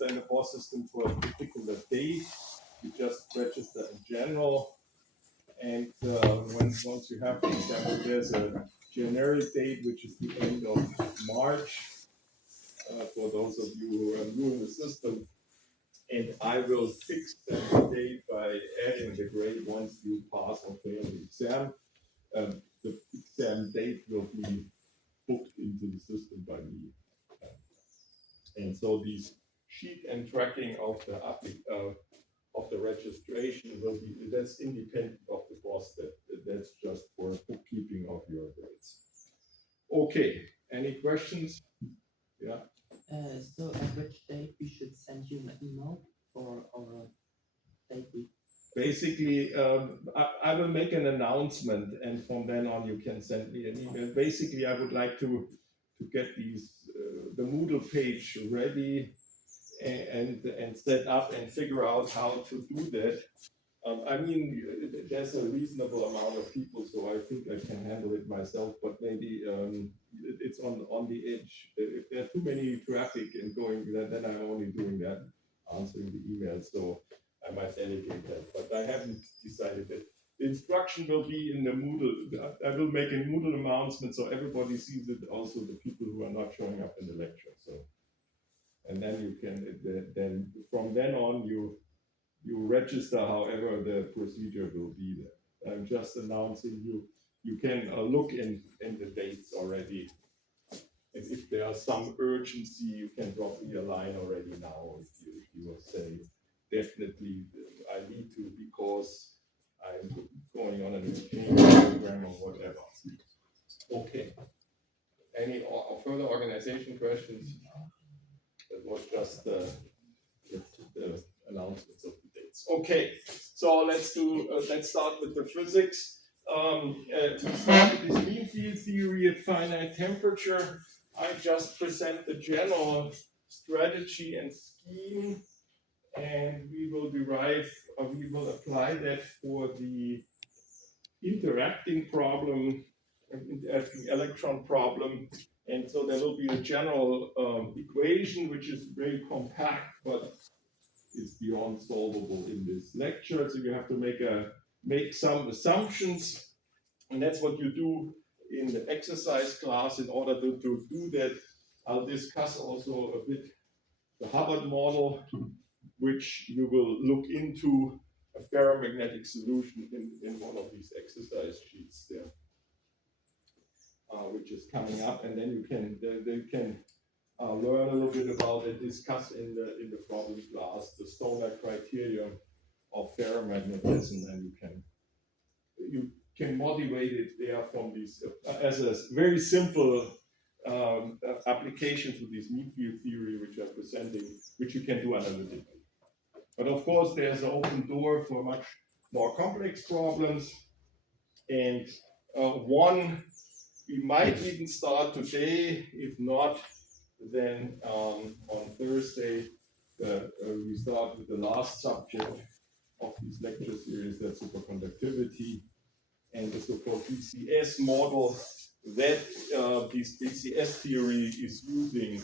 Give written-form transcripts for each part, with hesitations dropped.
register in the BOSS system for a particular date. You just register in general, and once you have, for example, there's a generic date which is the end of March. For those of you who are new in the system, and I will fix that date by adding the grade once you pass or fail the exam. The exam date will be booked into the system by me. And so these sheet and tracking of the registration will be, that's independent of the BOSS. That's just for bookkeeping of your grades. Okay, any questions? Yeah. So at which date we should send you an email or date we? Basically, I will make an announcement, and from then on you can send me an email. Basically, I would like to get these the Moodle page ready and set up and figure out how to do that. I mean, there's a reasonable amount of people, so I think I can handle it myself. But maybe it's on the edge. If there's too many traffic and going, then I'm only doing that, answering the emails. So I might delegate that, but I haven't decided that. The instruction will be in the Moodle. I will make a Moodle announcement so everybody sees it. Also, the people who are not showing up in the lecture. So, and then you can then from then on you register however the procedure will be there. I'm just announcing you can look in the dates already. And if there are some urgency, you can drop me a line already now if you will say definitely I need to because I'm going on an exchange program or whatever. Okay. Any further organization questions? That was just the announcements of the dates. Okay, so let's start with the physics. We start with this mean field theory at finite temperature. I just present the general strategy and scheme, and we will apply that for the interacting problem, interacting electron problem. And so there will be a general equation which is very compact, but is beyond solvable in this lecture. So you have to make some assumptions, and that's what you do in the exercise class. In order to do that, I'll discuss also a bit the Hubbard model, which you will look into a ferromagnetic solution in one of these exercise sheets there, which is coming up, and then you can learn a little bit about it, discuss in the problem class the Stoner criteria of ferromagnetism, and you can motivate it there from these as a very simple application to this mean field theory which I'm presenting, which you can do analytically. But of course, there's an open door for much more complex problems, and one we might even start today. If not, then on Thursday we start with the last subject of this lecture series, that's superconductivity, and the so-called BCS model. That this BCS theory is using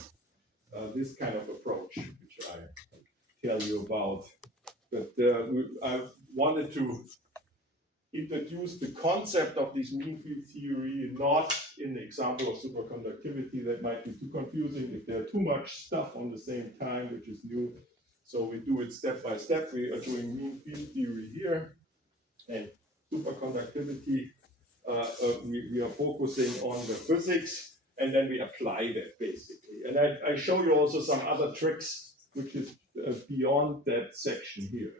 this kind of approach, which I tell you about. But I wanted to introduce the concept of this mean field theory, not in the example of superconductivity. That might be too confusing if there are too much stuff on the same time, which is new. So we do it step by step. We are doing mean field theory here, and superconductivity, we are focusing on the physics, and then we apply that basically. And I show you also some other tricks, which is beyond that section here.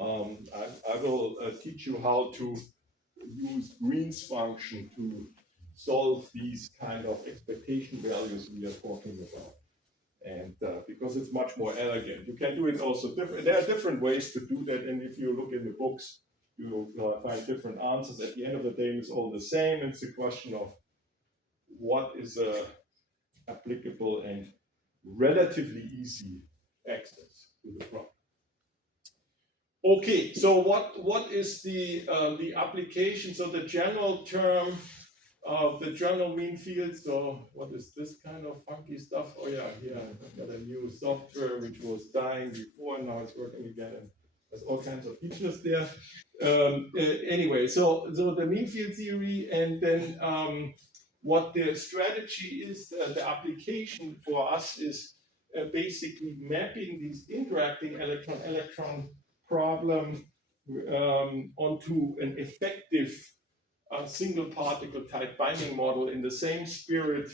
I will teach you how to use Green's function to solve these kind of expectation values we are talking about. And because it's much more elegant. You can do it also different. There are different ways to do that, and if you look in the books, you will find different answers. At the end of the day, it's all the same. It's a question of what is applicable and relatively easy access to the problem. Okay, so what is the application? So the general term the journal mean field. So what is this kind of funky stuff? Oh yeah, here I've got a new software which was dying before, and now it's working again, and there's all kinds of features there. Anyway, so the mean field theory, and then what the strategy is, the application for us is basically mapping these interacting electron-electron problem onto an effective single particle type binding model in the same spirit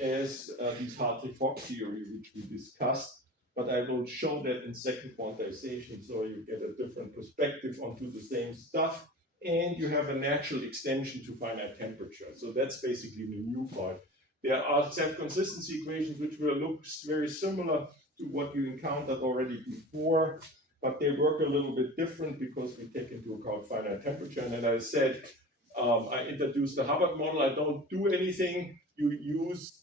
as this Hartley-Fock theory, which we discussed. But I will show that in second quantization, so you get a different perspective onto the same stuff, and you have a natural extension to finite temperature. So that's basically the new part. There are self-consistency equations which will look very similar to what you encountered already before, but they work a little bit different because we take into account finite temperature. And then I said, I introduced the Hubbard model. I don't do anything. You use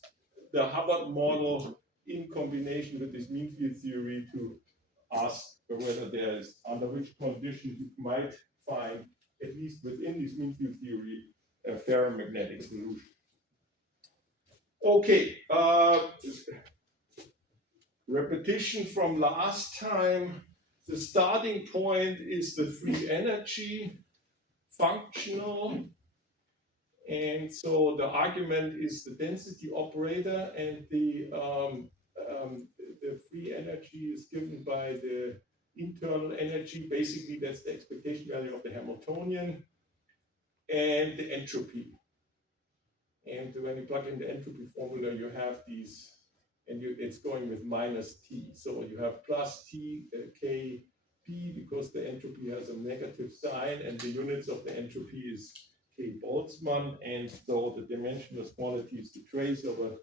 the Hubbard model in combination with this mean field theory to ask whether there is, under which conditions you might find, at least within this mean field theory, a ferromagnetic solution. Okay, repetition from last time. The starting point is the free energy functional. And so the argument is the density operator, and the free energy is given by the internal energy. Basically, that's the expectation value of the Hamiltonian, and the entropy. And when you plug in the entropy formula, you have these, and it's going with minus t. So you have plus t k p because the entropy has a negative sign, and the units of the entropy is K Boltzmann, and so the dimensionless quantity is the trace over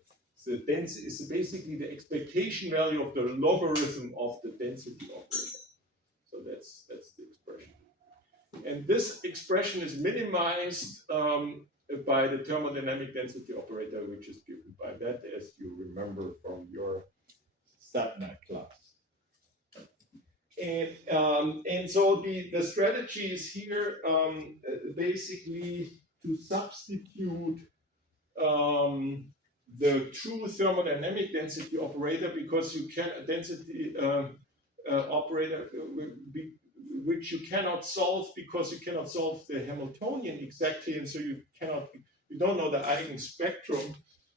the density, is basically the expectation value of the logarithm of the density operator. So that's the expression. And this expression is minimized by the thermodynamic density operator, which is given by that, as you remember from your StatMat class. And so the strategy is here basically to substitute the true thermodynamic density operator, because you can density operator which you cannot solve because you cannot solve the Hamiltonian exactly, and so you don't know the eigenspectrum,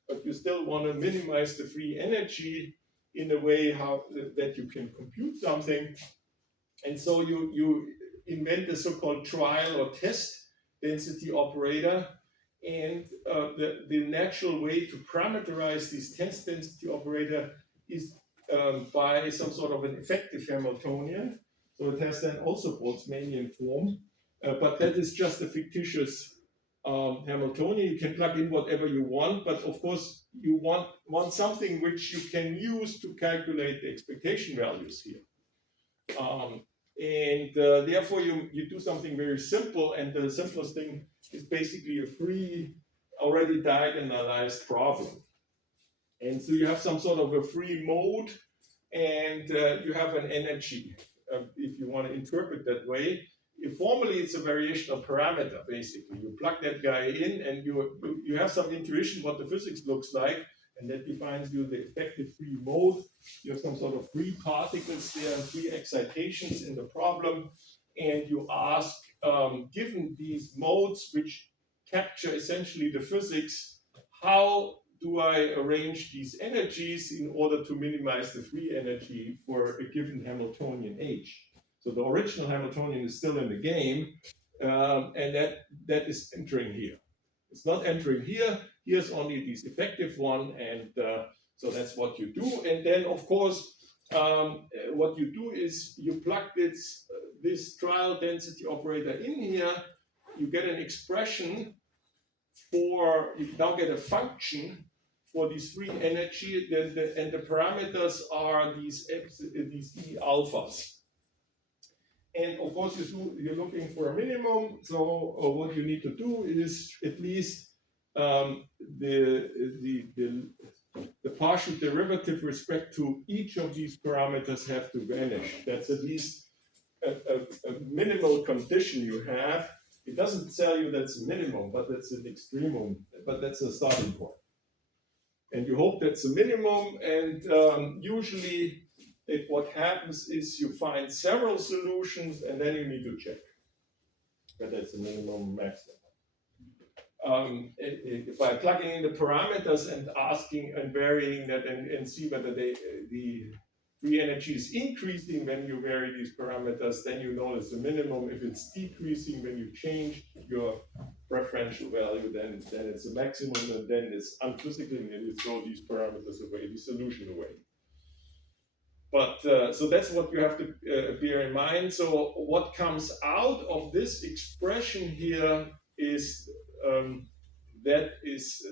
but you still want to minimize the free energy in a way how that you can compute something. And so you invent the so-called trial or test density operator, and the natural way to parameterize this test density operator is by some sort of an effective Hamiltonian. So it has then also Boltzmannian form, but that is just a fictitious Hamiltonian. You can plug in whatever you want, but of course you want something which you can use to calculate the expectation values here. Therefore you do something very simple, and the simplest thing is basically a free, already diagonalized problem. And so you have some sort of a free mode, and you have an energy, if you want to interpret that way. Formally, it's a variational parameter, basically. You plug that guy in, and you have some intuition what the physics looks like, and that defines you the effective free mode. You have some sort of free particles there and free excitations in the problem, and you ask, given these modes which capture essentially the physics, how do I arrange these energies in order to minimize the free energy for a given Hamiltonian H? So the original Hamiltonian is still in the game, and that is entering here. It's not entering here. Here's only this effective one, and so that's what you do. And then, of course, what you do is you plug this trial density operator in here. You get an expression for, you now get a function for this free energy, and the parameters are these E alphas. And of course, you're looking for a minimum. So what you need to do is at least the partial derivative respect to each of these parameters have to vanish. That's at least a minimal condition you have it doesn't tell you that's a minimum, but that's an extremum, but that's a starting point. And you hope that's a minimum, and usually what happens is you find several solutions, and then you need to check whether it's a minimum maximum. By plugging in the parameters and asking and varying that and see whether the free energy is increasing when you vary these parameters, then you know it's the minimum. If it's decreasing when you change your preferential value, then it's a maximum, and then it's unphysical, and then you throw these parameters away, the solution away. But so that's what you have to bear in mind. So what comes out of this expression here is that is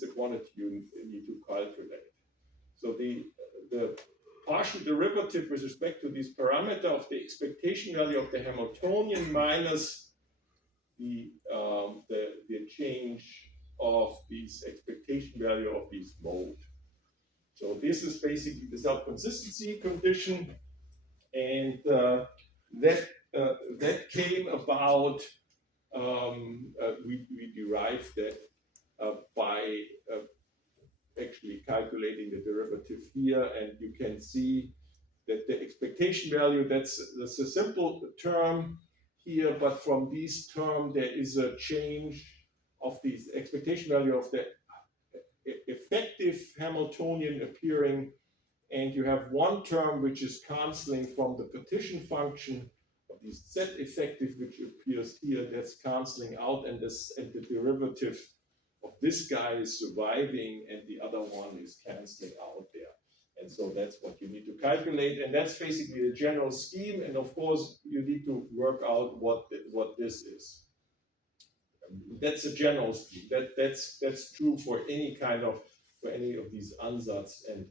the quantity you need to calculate. So the partial derivative with respect to this parameter of the expectation value of the Hamiltonian minus the change of this expectation value of this mode. So this is basically the self-consistency condition, and that came about. We derived that by actually calculating the derivative here, and you can see that the expectation value, that's a simple term here, but from this term there is a change of the expectation value of the effective Hamiltonian appearing, and you have one term which is canceling from the partition function of the z effective, which appears here, that's canceling out, and the derivative of this guy is surviving, and the other one is canceling out there. And so that's what you need to calculate, and that's basically the general scheme. And of course, you need to work out what this is. That's a general scheme. That's true for any of these ansatz. And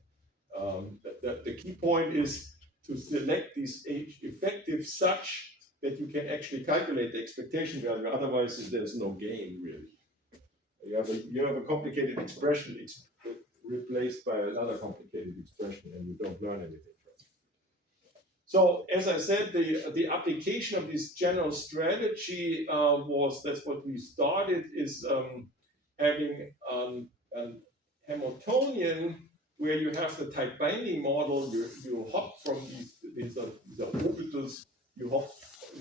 the key point is to select these H effective such that you can actually calculate the expectation value. Otherwise, there's no gain really. You have a complicated expression replaced by another complicated expression, and you don't learn anything from it. So, as I said, the application of this general strategy that's what we started, is having a Hamiltonian where you have the tight binding model. You hop from these are orbitals. You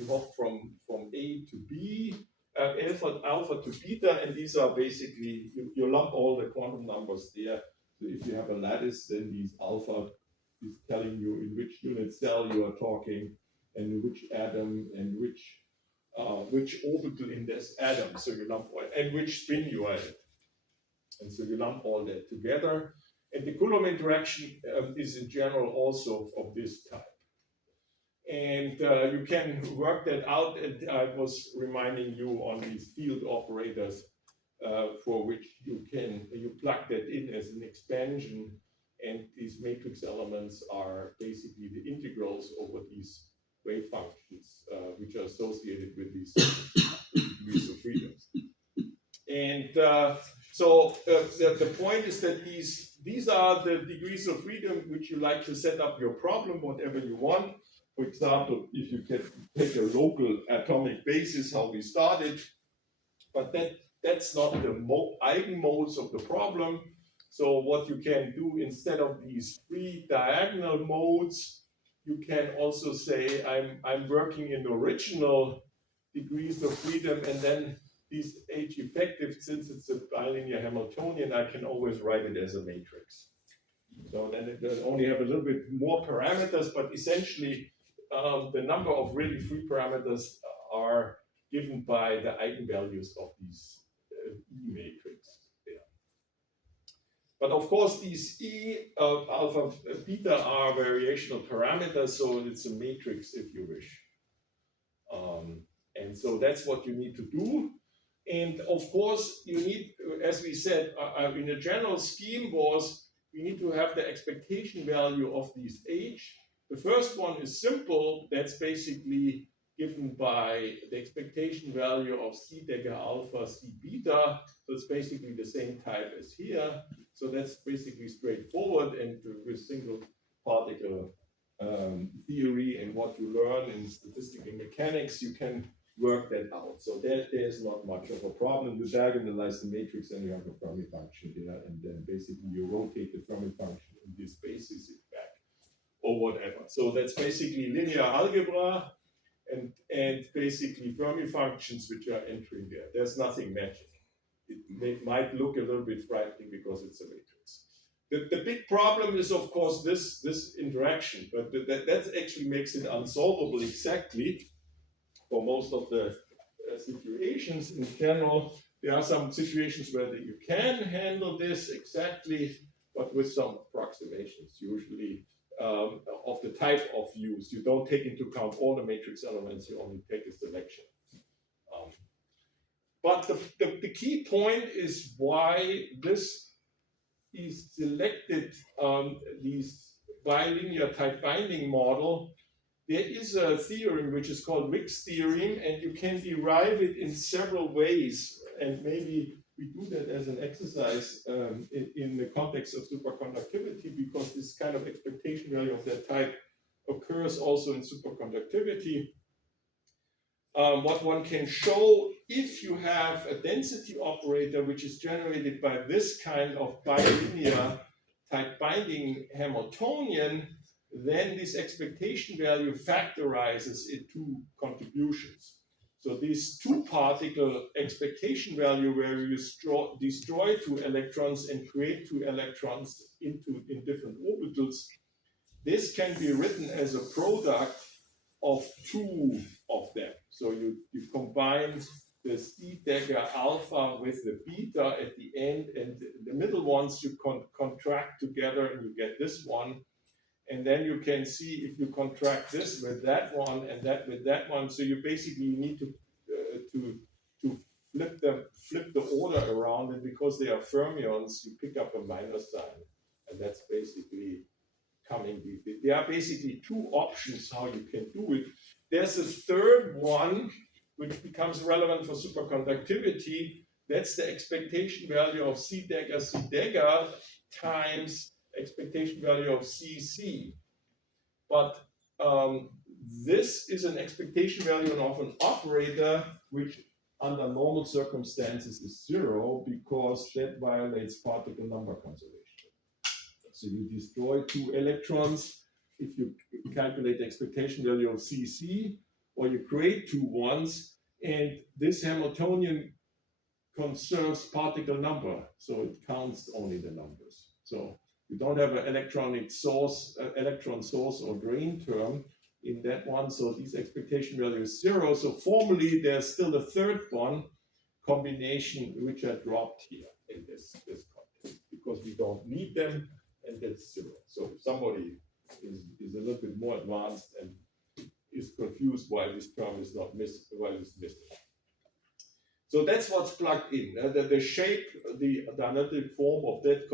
hop from A to B. Alpha to beta, and these are basically, you lump all the quantum numbers there. So if you have a lattice, then these alpha is telling you in which unit cell you are talking, and in which atom, and which orbital in this atom. So you lump all, and which spin you are at. And so you lump all that together. And the Coulomb interaction is in general also of this type. And you can work that out, and I was reminding you on these field operators for which you plug that in as an expansion, and these matrix elements are basically the integrals over these wave functions which are associated with these degrees of freedom. And so the point is that these are the degrees of freedom which you like to set up your problem, whatever you want. For example, if you can take a local atomic basis, how we started, but that's not the eigenmodes of the problem. So what you can do, instead of these three diagonal modes, you can also say I'm working in original degrees of freedom, and then these H effective, since it's a bilinear Hamiltonian, I can always write it as a matrix. So then it does only have a little bit more parameters, but essentially the number of really free parameters are given by the eigenvalues of these E matrix. Yeah. But of course, these E alpha beta are variational parameters, so it's a matrix if you wish. And so that's what you need to do. And of course, you need, as we said, in a general scheme you need to have the expectation value of these H. The first one is simple. That's basically given by the expectation value of C dagger alpha, C beta. So it's basically the same type as here. So that's basically straightforward. And with single particle theory and what you learn in statistical mechanics, you can work that out. So there's not much of a problem. You diagonalize the matrix and you have a Fermi function there, and then basically you rotate the Fermi function in this basis back or whatever. So that's basically linear algebra and basically Fermi functions which are entering there. There's nothing magic. It might look a little bit frightening because it's a matrix. The big problem is, of course, this interaction, but that actually makes it unsolvable exactly for most of the situations. In general, there are some situations where you can handle this exactly, but with some approximations, usually of the type of use. You don't take into account all the matrix elements, you only take a selection. But the key point is why this is selected, these bilinear type binding model. There is a theorem which is called Wick's theorem, and you can derive it in several ways. And maybe we do that as an exercise in the context of superconductivity, because this kind of expectation value of that type occurs also in superconductivity. What one can show, if you have a density operator which is generated by this kind of bilinear type binding Hamiltonian, then this expectation value factorizes in two contributions. So this two-particle expectation value, where you destroy two electrons and create two electrons in different orbitals, this can be written as a product of two of them. So you combine the C dagger alpha with the beta at the end, and the middle ones you contract together and you get this one. And then you can see if you contract this with that one and that with that one. So you basically need to flip the order around, and because they are fermions, you pick up a minus sign, and that's basically coming. There are basically two options how you can do it. There's a third one which becomes relevant for superconductivity. That's the expectation value of C dagger times expectation value of CC. But this is an expectation value of an operator which under normal circumstances is zero, because that violates particle number conservation. So you destroy two electrons if you calculate the expectation value of CC, or you create two ones, and this Hamiltonian conserves particle number, so it counts only the numbers. So you don't have an electron source or drain term in that one, so this expectation value is zero. So formally, there's still a third one combination which are dropped here in this context, because we don't need them, and that's zero. So if somebody is a little bit more advanced and is confused why this term is not missing, why it's missing. So that's what's plugged in. The shape, the analytic form of that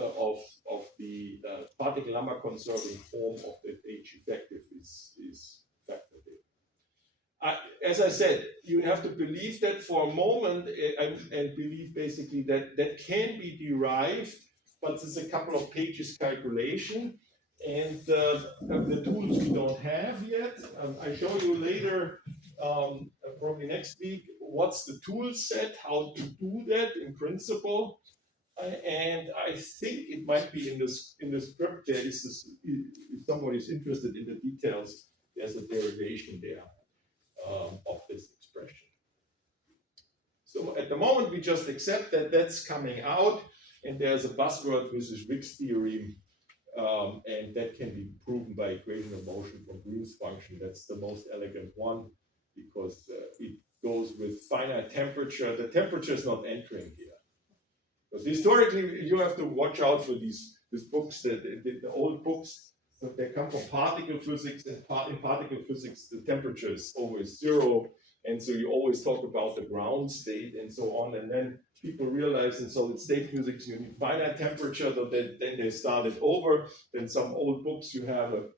of the particle number conserving form of that H effective is factored in. As I said, you have to believe that for a moment, and believe basically that can be derived, but there's a couple of pages calculation, and the tools we don't have yet. I show you later, probably next week, what's the tool set, how to do that in principle. And I think it might be in the script. There is this, if somebody is interested in the details, there's a derivation there of this expression. So at the moment, we just accept that that's coming out, and there's a buzzword which is Wick's theorem, and that can be proven by equation of motion from Green's function. That's the most elegant one, because it goes with finite temperature. The temperature is not entering here. Because historically, you have to watch out for these books, the old books, so they come from particle physics, and in particle physics, the temperature is always zero, and so you always talk about the ground state and so on, and then people realize in solid state physics you need finite temperature, so then they started over. Then some old books you have a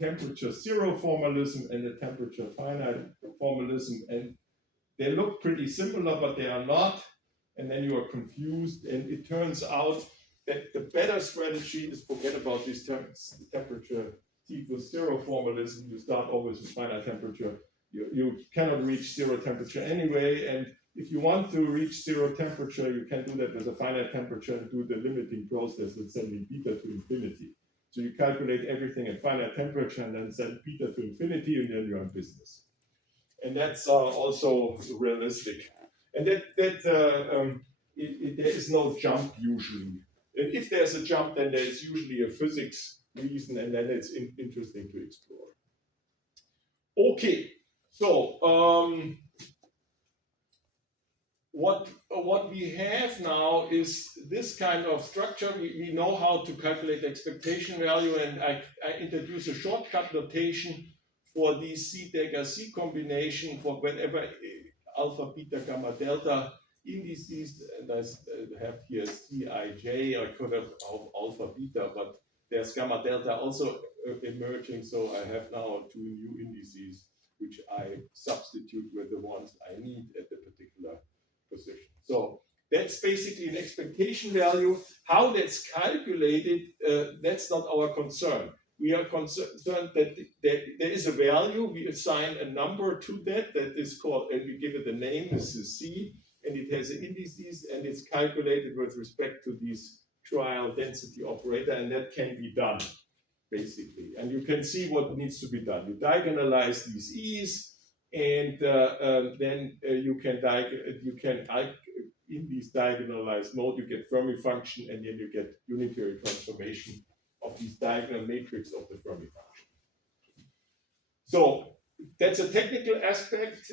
temperature zero formalism and a temperature finite formalism, and they look pretty similar, but they are not. And then you are confused, and it turns out that the better strategy is forget about these temperature T equals zero formalism. You start always with finite temperature. you cannot reach zero temperature anyway, and if you want to reach zero temperature, you can do that with a finite temperature and do the limiting process with sending beta to infinity. So you calculate everything at finite temperature and then send beta to infinity, and then you're in business. And that's also realistic. And there is no jump usually. And if there's a jump, then there's usually a physics reason, and then it's interesting to explore. Okay, so what we have now is this kind of structure. We know how to calculate expectation value, and I introduce a shortcut notation for the C dagger C combination for whenever alpha, beta, gamma, delta indices, and I have here Cij. I could have alpha, beta, but there's gamma, delta also emerging, so I have now two new indices which I substitute with the ones I need at the particular position. So that's basically an expectation value. How that's calculated, that's not our concern. We are concerned that there is a value, we assign a number to that is called, and we give it a name, this is C, and it has indices, and it's calculated with respect to this trial density operator, and that can be done, basically. And you can see what needs to be done. You diagonalize these E's, and then you can in this diagonalized mode, you get Fermi function, and then you get unitary transformation of this diagonal matrix of the Fermi function. So that's a technical aspect.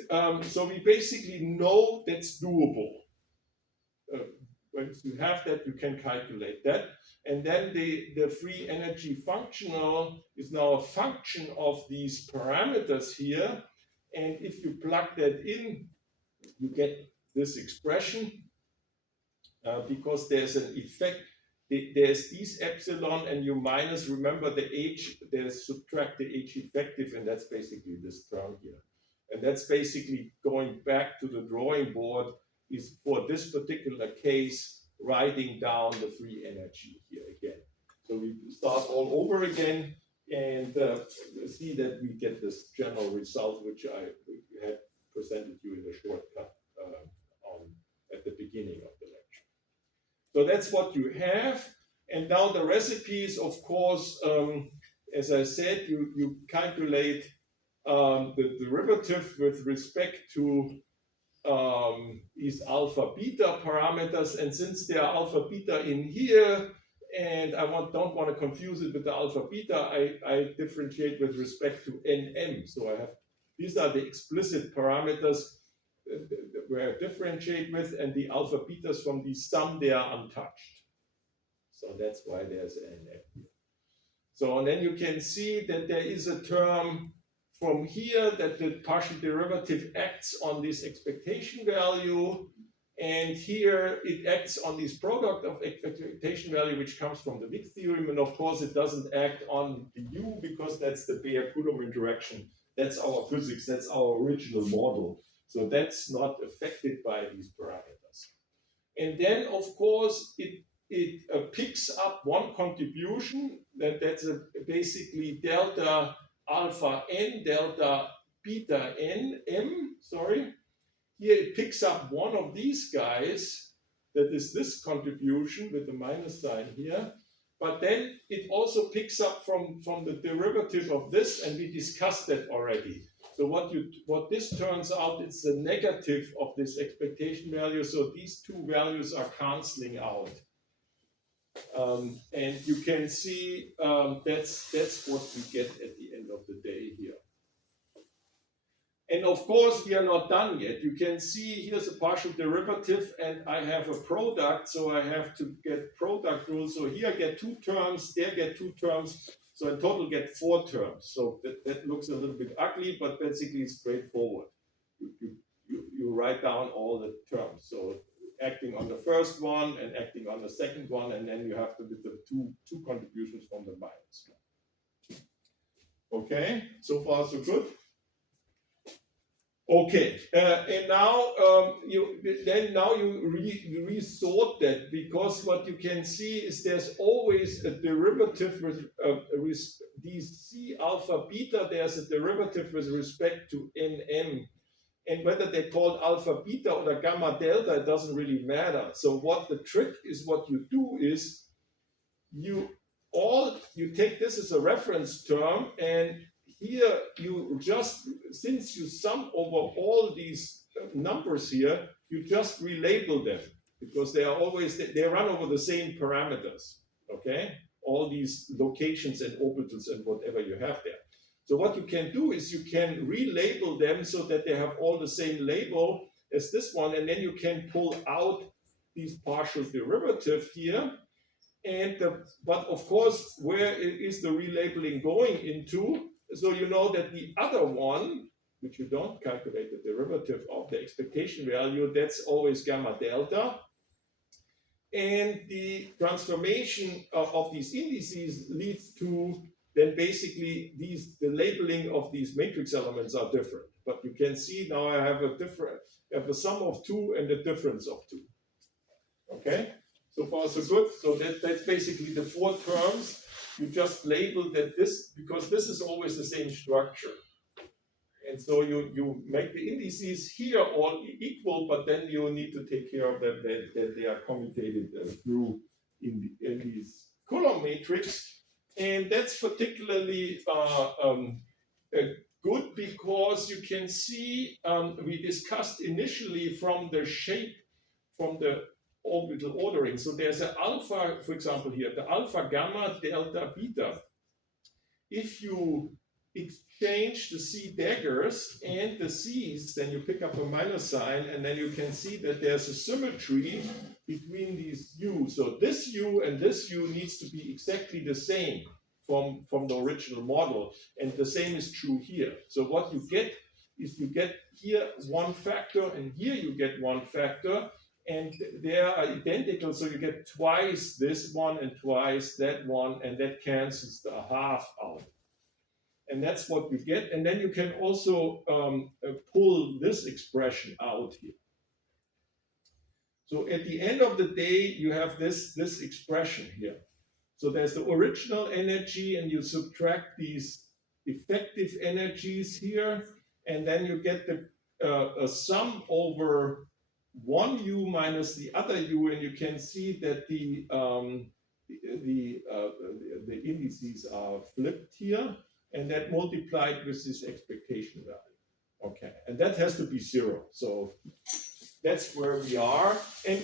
So we basically know that's doable. Once you have that, you can calculate that. And then the free energy functional is now a function of these parameters here. And if you plug that in, you get this expression because there's an effect. There's this epsilon, and you minus, remember the H, there's subtract the H effective, and that's basically this term here. And that's basically going back to the drawing board, is for this particular case, writing down the free energy here again. So we start all over again and see that we get this general result, which I had presented you in a shortcut at the beginning of the lecture. So that's what you have. And now the recipes, of course, as I said, you calculate the derivative with respect to these alpha beta parameters, and since there are alpha beta in here, and I don't want to confuse it with the alpha beta, I differentiate with respect to nm. So I have, these are the explicit parameters where I differentiate with, and the alpha betas from the sum, they are untouched. So that's why there's nm here. So, and then you can see that there is a term from here that the partial derivative acts on this expectation value, and here it acts on this product of expectation value, which comes from the Wick theorem, and of course it doesn't act on the U because that's the Bayer-Coulomb interaction. That's our physics, that's our original model. So that's not affected by these parameters. And then, of course, it picks up one contribution, that's basically delta alpha n, delta beta n, m, sorry. Here it picks up one of these guys, that is this contribution with the minus sign here, but then it also picks up from the derivative of this, and we discussed that already. So what this turns out, it's the negative of this expectation value, so these two values are canceling out. And you can see that's what we get at the end of the day here. And of course, we are not done yet. You can see here's a partial derivative, and I have a product, so I have to get product rule. So here I get two terms, there get two terms, so in total get 4 terms. So that looks a little bit ugly, but basically straightforward. You write down all the terms. So acting on the first one and acting on the second one, and then you have to do the two contributions from the minus. Okay, so far so good. Okay, and now you resort that, because what you can see is there's always a derivative with these C alpha beta, there's a derivative with respect to nm. And whether they call it alpha beta or gamma delta, it doesn't really matter. So what the trick is, what you do is you take this as a reference term, and here you just, since you sum over all these numbers here, you just relabel them because they are always, they run over the same parameters, okay? All these locations and orbitals and whatever you have there. So what you can do is you can relabel them so that they have all the same label as this one, and then you can pull out these partial derivative here. And but of course, where is the relabeling going into? So you know that the other one, which you don't calculate the derivative of the expectation value, that's always gamma delta. And the transformation of these indices leads to then basically the labeling of these matrix elements are different. But you can see now I have a sum of 2 and a difference of 2. Okay, so far so good. So that's basically the 4 terms. You just label that this, because this is always the same structure. And so you make the indices here all equal, but then you need to take care of them that they are commutated through in these Coulomb matrix. And that's particularly good because you can see we discussed initially from the shape, from the orbital ordering. So there's an alpha, for example, here, the alpha, gamma, delta, beta. If you exchange the C daggers and the C's, then you pick up a minus sign, and then you can see that there's a symmetry between these U. So this U and this U needs to be exactly the same from the original model, and the same is true here. So what you get is you get here one factor, and here you get one factor, and they are identical, so you get twice this one and twice that one, and that cancels the half out. And that's what you get. And then you can also pull this expression out here. So at the end of the day, you have this expression here. So there's the original energy, and you subtract these effective energies here, and then you get a sum over one U minus the other U, and you can see that the indices are flipped here, and that multiplied with this expectation value. Okay, and that has to be 0. So that's where we are, and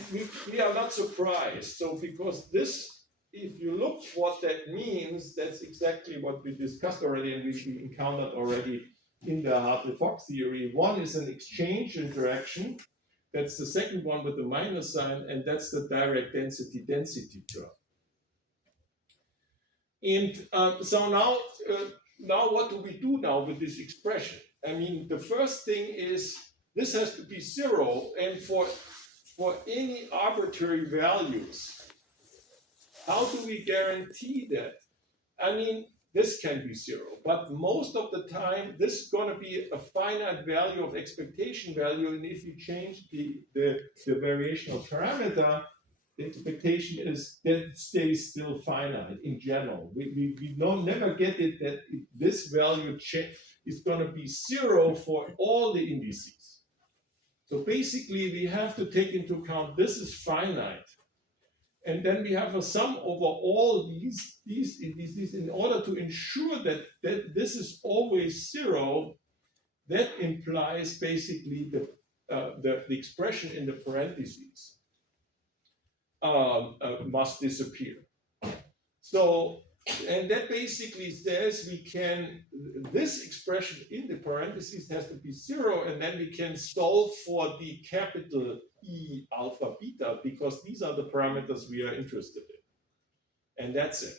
we are not surprised. So because this, if you look what that means, that's exactly what we discussed already and we encountered already in the Hartley-Fock theory. One is an exchange interaction. That's the second one with the minus sign, and that's the direct density term. And so now what do we do now with this expression? I mean, the first thing is this has to be 0, and for any arbitrary values, how do we guarantee that? I mean, this can be 0, but most of the time, this is going to be a finite value of expectation value, and if you change the variational parameter, the expectation is that it stays still finite in general. We don't never get it that this value is going to be 0 for all the indices. So basically, we have to take into account this is finite. And then we have a sum over all these indices in order to ensure that this is always 0. That implies basically the expression in the parentheses must disappear. So, and that basically says this expression in the parentheses has to be 0, and then we can solve for the capital E alpha beta, because these are the parameters we are interested in. And that's it.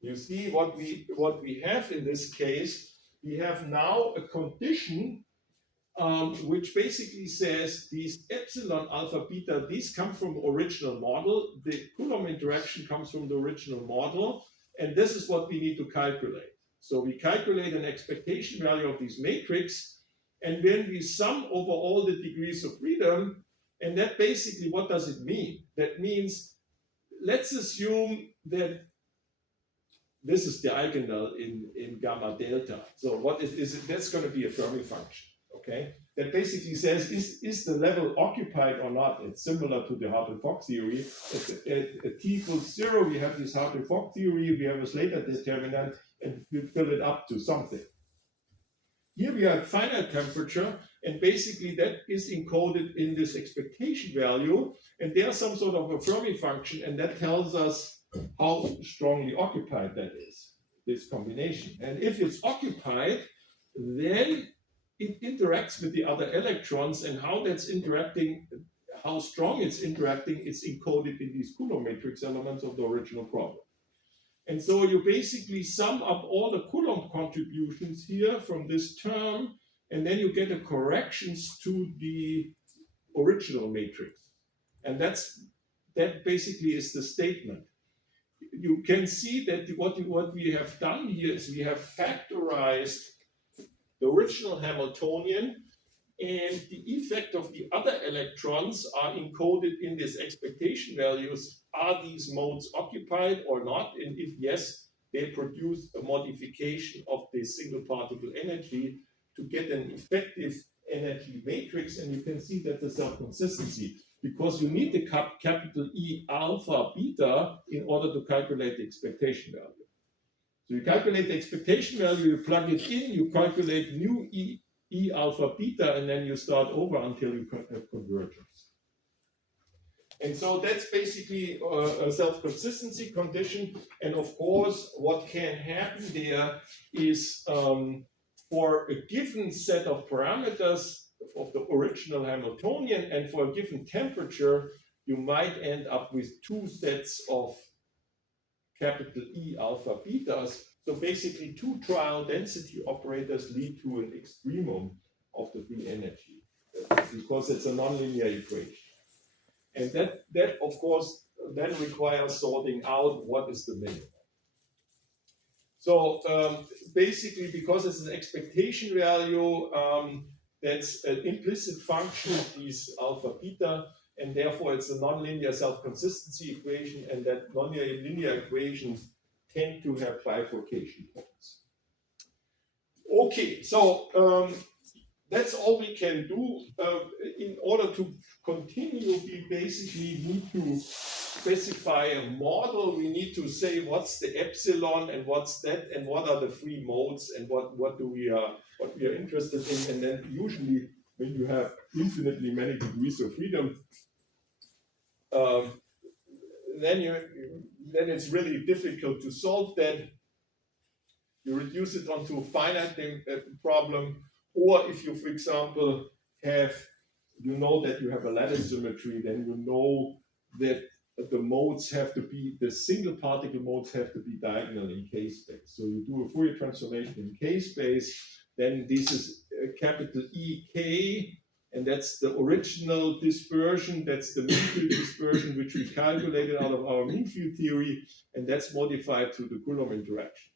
You see what we have in this case, we have now a condition which basically says these epsilon alpha beta, these come from the original model. The Coulomb interaction comes from the original model, and this is what we need to calculate. So we calculate an expectation value of these matrix, and then we sum over all the degrees of freedom, and that basically, what does it mean? That means, let's assume that this is diagonal in gamma delta. So what is it? That's going to be a Fermi function, okay? That basically says, is the level occupied or not? It's similar to the Hartree-Fock theory. At t equals 0, we have this Hartree-Fock theory, we have a Slater determinant, and we fill it up to something. Here we have finite temperature, and basically that is encoded in this expectation value, and there's some sort of a Fermi function, and that tells us how strongly occupied that is, this combination. And if it's occupied, then it interacts with the other electrons, and how that's interacting, how strong it's interacting, it's encoded in these Coulomb matrix elements of the original problem. And so you basically sum up all the Coulomb contributions here from this term, and then you get a corrections to the original matrix. And that basically is the statement. You can see that what we have done here is we have factorized the original Hamiltonian, and the effect of the other electrons are encoded in these expectation values. Are these modes occupied or not? And if yes, they produce a modification of the single particle energy to get an effective energy matrix. And you can see that the self-consistency, because you need the capital E alpha beta in order to calculate the expectation value. So you calculate the expectation value, you plug it in, you calculate new E alpha beta, and then you start over until you have convergence. And so that's basically a self-consistency condition. And of course, what can happen there is for a given set of parameters of the original Hamiltonian and for a given temperature, you might end up with two sets of capital E alpha betas. So basically, two trial density operators lead to an extremum of the free energy, because it's a nonlinear equation. And that of course, then requires sorting out what is the minimum. So basically, because it's an expectation value, that's an implicit function of these alpha beta, and therefore it's a nonlinear self-consistency equation, and that nonlinear equations tend to have bifurcation points. Okay, so that's all we can do. In order to continue, we basically need to specify a model. We need to say what's the epsilon and what's that, and what are the free modes, and what we are interested in. And then usually, when you have infinitely many degrees of freedom, then it's really difficult to solve that. You reduce it onto a finite problem, or if you, for example, you know that you have a lattice symmetry, then you know that the modes have to be, the single particle modes have to be diagonal in K-space. So you do a Fourier transformation in K-space, then this is capital EK, and that's the original dispersion, that's the mean field dispersion, which we calculated out of our mean field theory, and that's modified to the Coulomb interaction.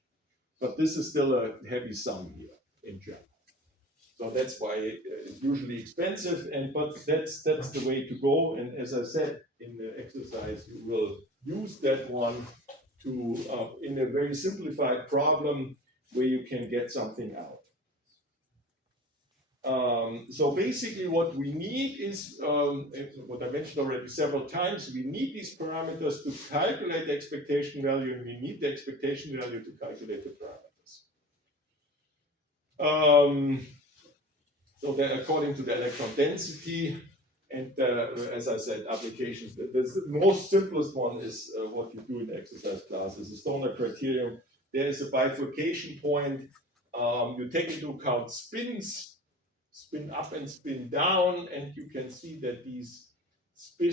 But this is still a heavy sum here in general. So that's why it's usually expensive, but that's the way to go. And as I said in the exercise, you will use that one to in a very simplified problem where you can get something out. So basically what we need is, what I mentioned already several times, we need these parameters to calculate the expectation value, and we need the expectation value to calculate the parameters. So they're according to the electron density, and as I said, applications. The most simplest one is what you do in the exercise class, is the Stoner criterion. There is a bifurcation point. You take into account spins, spin up and spin down, and you can see that these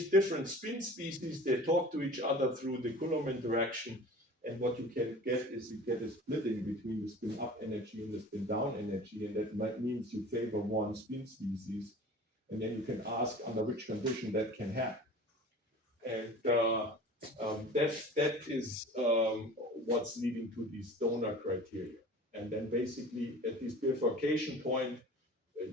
different spin species, they talk to each other through the Coulomb interaction, and what you can get is you get a splitting between the spin up energy and the spin down energy, and that means you favor one spin species, and then you can ask under which condition that can happen. And that is what's leading to the Stoner criteria. And then basically at this bifurcation point,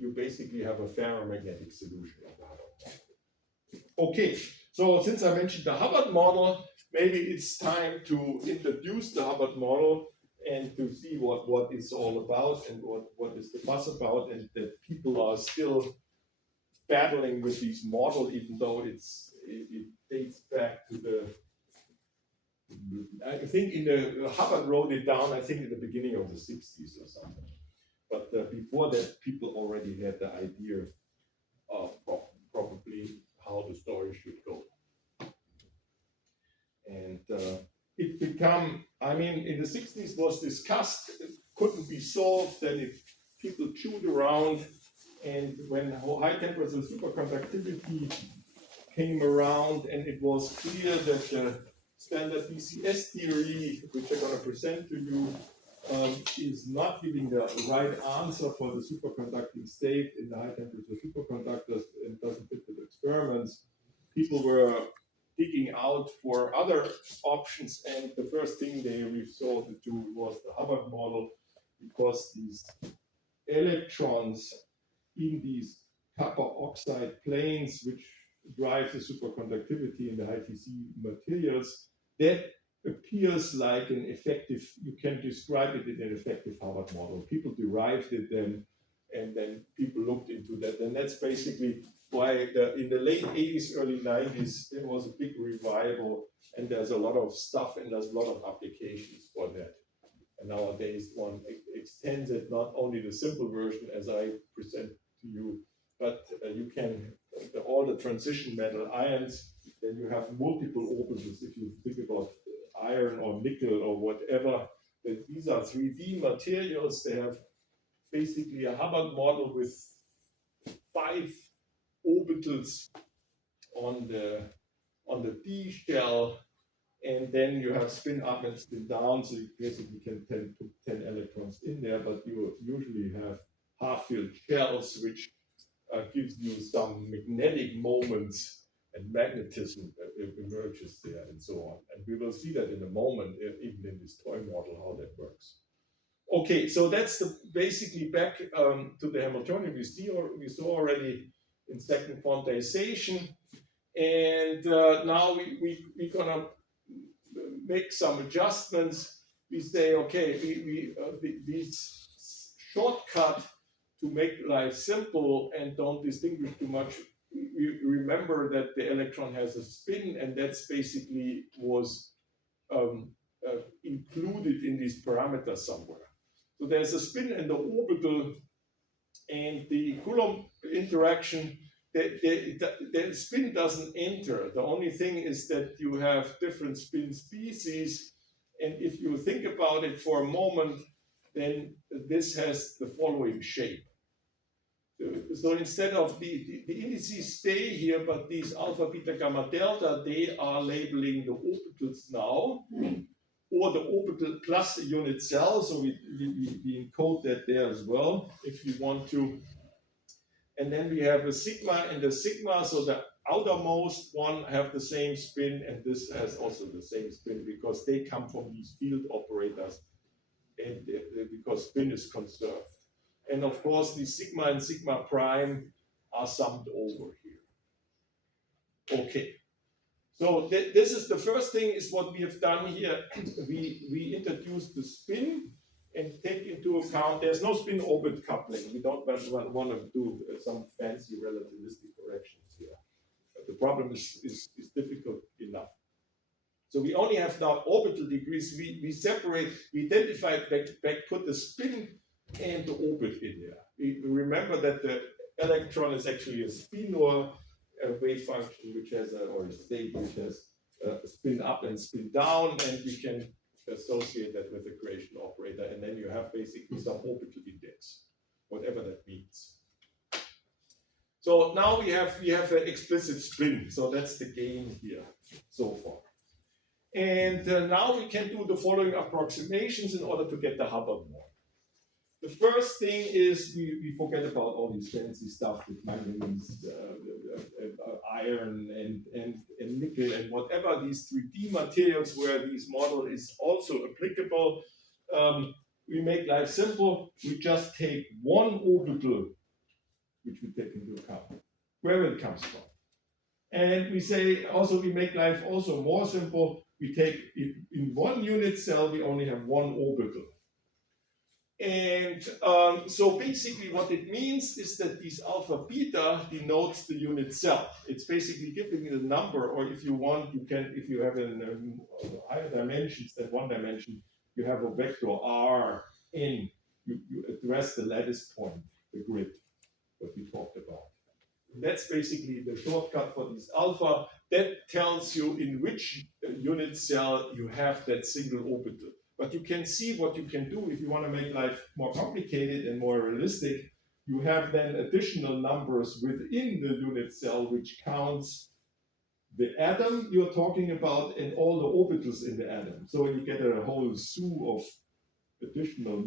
you basically have a ferromagnetic solution of the Hubbard model. Okay, so since I mentioned the Hubbard model, maybe it's time to introduce the Hubbard model and to see what it's all about and what is the fuss about, and that people are still battling with this model, even though it dates back to the, I think Hubbard wrote it down, I think in the beginning of the 60s or something. But before that, people already had the idea of probably how the story should go. And it become, I mean, in the 60s was discussed, it couldn't be solved, then people chewed around, and when high temperature superconductivity came around and it was clear that the standard BCS theory, which I'm going to present to you, is not giving the right answer for the superconducting state in the high temperature superconductors and doesn't fit with experiments. People were digging out for other options, and the first thing they resorted to was the Hubbard model, because these electrons in these copper oxide planes, which drive the superconductivity in the high TC materials, that appears like an effective, you can describe it in an effective Hubbard model. People derived it then, and then people looked into that. And that's basically why in the late 80s, early 90s, there was a big revival, and there's a lot of stuff and there's a lot of applications for that. And nowadays, one extends it, not only the simple version as I present to you, but you can, all the transition metal ions, then you have multiple orbitals. If you think about iron or nickel or whatever, these are 3D materials. They have basically a Hubbard model with 5 orbitals on the D shell, and then you have spin up and spin down, so you basically can put 10 electrons in there, but you usually have half-filled shells, which gives you some magnetic moments, and magnetism emerges there and so on. And we will see that in a moment, even in this toy model, how that works. Okay, so that's basically back to the Hamiltonian we saw already in second quantization. And now we're gonna make some adjustments. We say, okay, these shortcut to make life simple and don't distinguish too much. We remember that the electron has a spin, and that's basically was included in these parameters somewhere. So there's a spin in the orbital, and the Coulomb interaction, the spin doesn't enter. The only thing is that you have different spin species, and if you think about it for a moment, then this has the following shape. So instead of the indices stay here, but these alpha, beta, gamma, delta, they are labeling the orbitals now, or the orbital plus a unit cell. So we encode that there as well, if you want to. And then we have a sigma and a sigma, so the outermost one have the same spin, and this has also the same spin, because they come from these field operators, and because spin is conserved. And of course, the sigma and sigma prime are summed over here. Okay, so this is the first thing, is what we have done here. We introduced the spin and take into account, there's no spin orbit coupling. We don't want to do some fancy relativistic corrections here. But the problem is difficult enough. So we only have now orbital degrees. We separate, we identify back, put the spin and the orbit in there. We remember that the electron is actually a spin, or a wave function which has or a state which has a spin up and spin down, and we can associate that with the creation operator, and then you have basically some orbital index, whatever that means. So now we have an explicit spin, so that's the gain here so far. And now we can do the following approximations in order to get the Hubbard model. The first thing is we forget about all this fancy stuff with manganese, iron, and nickel, and whatever these 3D materials where this model is also applicable. We make life simple. We just take one orbital, which we take into account, where it comes from. And we say also, we make life also more simple. we take in one unit cell, we only have one orbital. And so basically what it means is that this alpha beta denotes the unit cell. It's basically giving it a number, or if you want, you can, if you have higher dimensions than one dimension, you have a vector R in, you address the lattice point, the grid, what we talked about. That's basically the shortcut for this alpha. That tells you in which unit cell you have that single orbital. But you can see what you can do if you want to make life more complicated and more realistic. You have then additional numbers within the unit cell which counts the atom you're talking about and all the orbitals in the atom. So you get a whole slew of additional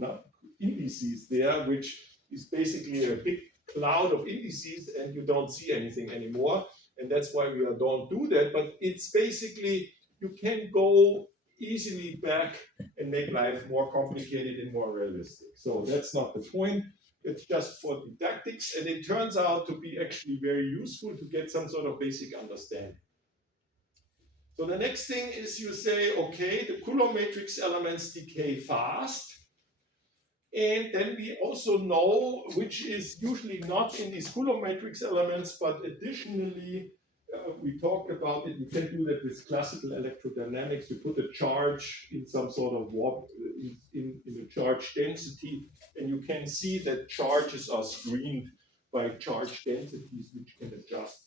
indices there, which is basically a big cloud of indices, and you don't see anything anymore. And that's why we don't do that. But it's basically, you can go easily back and make life more complicated and more realistic. So that's not the point. It's just for didactics, and it turns out to be actually very useful to get some sort of basic understanding. So the next thing is you say, okay, the Coulomb matrix elements decay fast. And then we also know, which is usually not in these Coulomb matrix elements, but additionally, we talked about it, you can do that with classical electrodynamics. You put a charge in some sort of warp, in a charge density, and you can see that charges are screened by charge densities, which can adjust.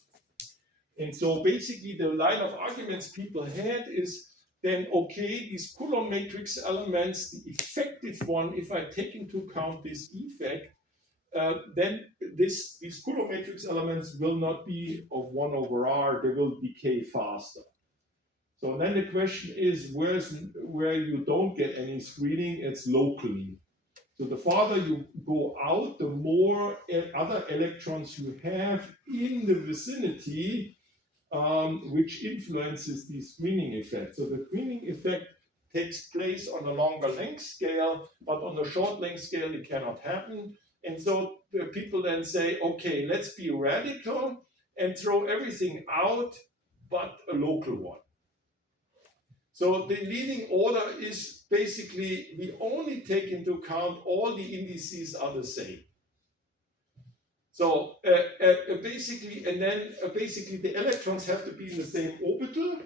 And so basically the line of arguments people had is then, okay, these Coulomb matrix elements, the effective one, if I take into account this effect, then these Coulomb matrix elements will not be of 1 over R, they will decay faster. So then the question is, where you don't get any screening, it's locally. So the farther you go out, the more other electrons you have in the vicinity, which influences the screening effect. So the screening effect takes place on a longer length scale, but on a short length scale it cannot happen. And so the people then say, okay, let's be radical and throw everything out but a local one. So the leading order is basically we only take into account all the indices are the same. So basically the electrons have to be in the same orbital,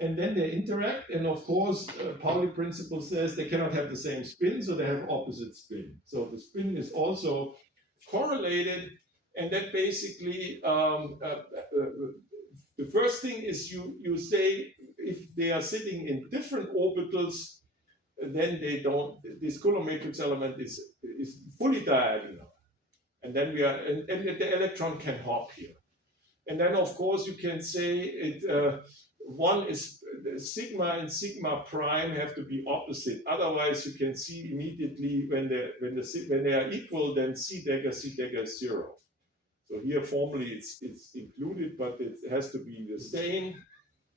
and then they interact. And of course, Pauli principle says they cannot have the same spin, so they have opposite spin. So the spin is also correlated, and that basically the first thing is you say if they are sitting in different orbitals, then they don't. This Coulomb matrix element is fully diagonal. And then and the electron can hop here. And then, of course, you can say one is sigma and sigma prime have to be opposite. Otherwise, you can see immediately when they are equal, then C dagger is 0. So here formally it's included, but it has to be the same.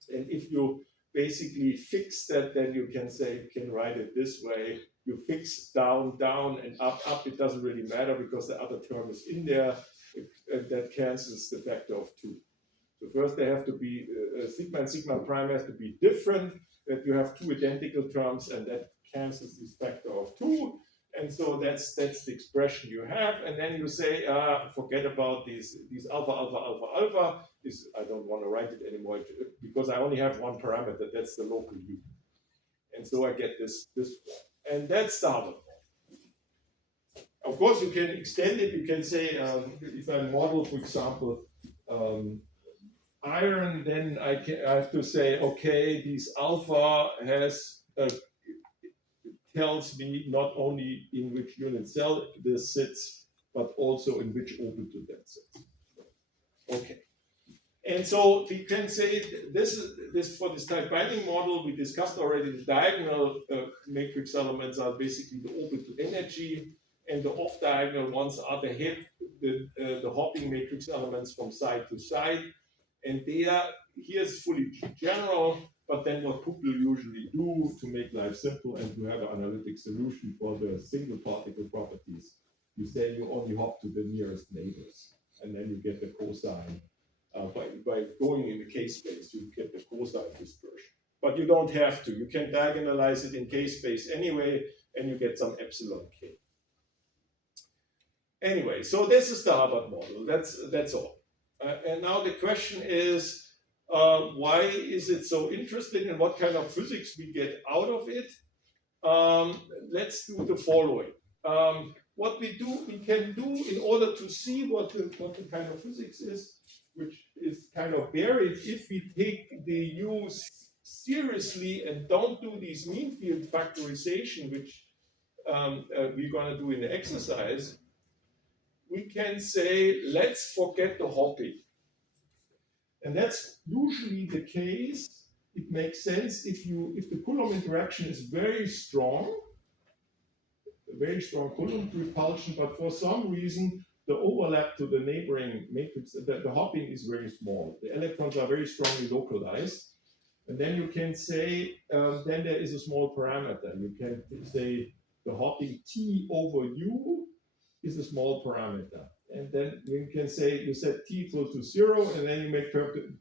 And if you basically fix that, then you can say, you can write it this way. You fix down, down, and up, up. It doesn't really matter because the other term is in there. That cancels the factor of 2. So first they have to be, sigma and sigma prime has to be different, that you have 2 identical terms, and that cancels this factor of 2. And so that's the expression you have. And then you say, forget about these alpha, alpha, alpha, alpha. I don't want to write it anymore because I only have one parameter. That's the local u. And so I get this form. And that's the other form. Of course, you can extend it. You can say, if I model, for example, iron, then I have to say, okay, this alpha tells me not only in which unit cell this sits, but also in which orbital that sits. Okay. And so we can say this for this tight binding model, we discussed already the diagonal matrix elements are basically the orbital energy, and the off-diagonal ones are the hopping matrix elements from side to side. And here's fully general, but then what people usually do to make life simple and to have an analytic solution for the single particle properties, you say you only hop to the nearest neighbors, and then you get the cosine. By going in the case space, you get the cosine dispersion. but you don't have to. You can diagonalize it in k space anyway, and you get some epsilon k. Anyway, so this is the Hubbard model. That's all. And now the question is, why is it so interesting, and what kind of physics we get out of it? Let's do the following. What we can do in order to see what the kind of physics is, which is kind of buried if we take the U seriously and don't do these mean field factorization, which we're going to do in the exercise. We can say, let's forget the hopping. And that's usually the case. It makes sense if the Coulomb interaction is very strong Coulomb repulsion, but for some reason the overlap to the neighboring matrix, the hopping is very small. The electrons are very strongly localized. And then you can say, then there is a small parameter. You can say the hopping T over U is a small parameter. And then you can say, you set T equal to 0, and then you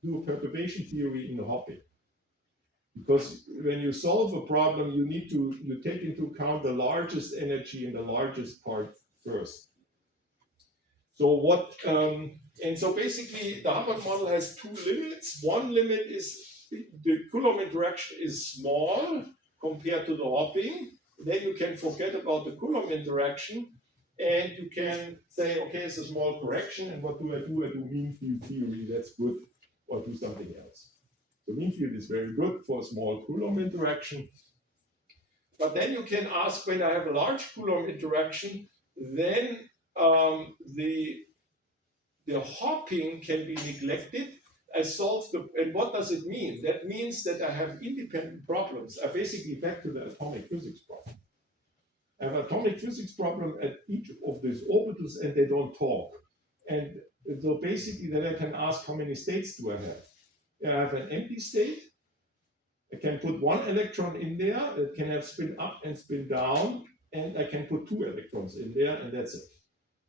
do a perturbation theory in the hopping. Because when you solve a problem, you take into account the largest energy in the largest part first. So and so basically the Hubbard model has two limits. One limit is the Coulomb interaction is small compared to the hopping. Then you can forget about the Coulomb interaction, and you can say, okay, it's a small correction, and what do? I do mean field theory, that's good, or do something else. The mean field is very good for a small Coulomb interaction. But then you can ask, when I have a large Coulomb interaction, then the hopping can be neglected. I solve and what does it mean? That means that I have independent problems. I basically back to the atomic physics problem. I have atomic physics problem at each of these orbitals, and they don't talk. And so basically then I can ask, how many states do I have? I have an empty state. I can put one electron in there that can have spin up and spin down, and I can put two electrons in there, and that's it.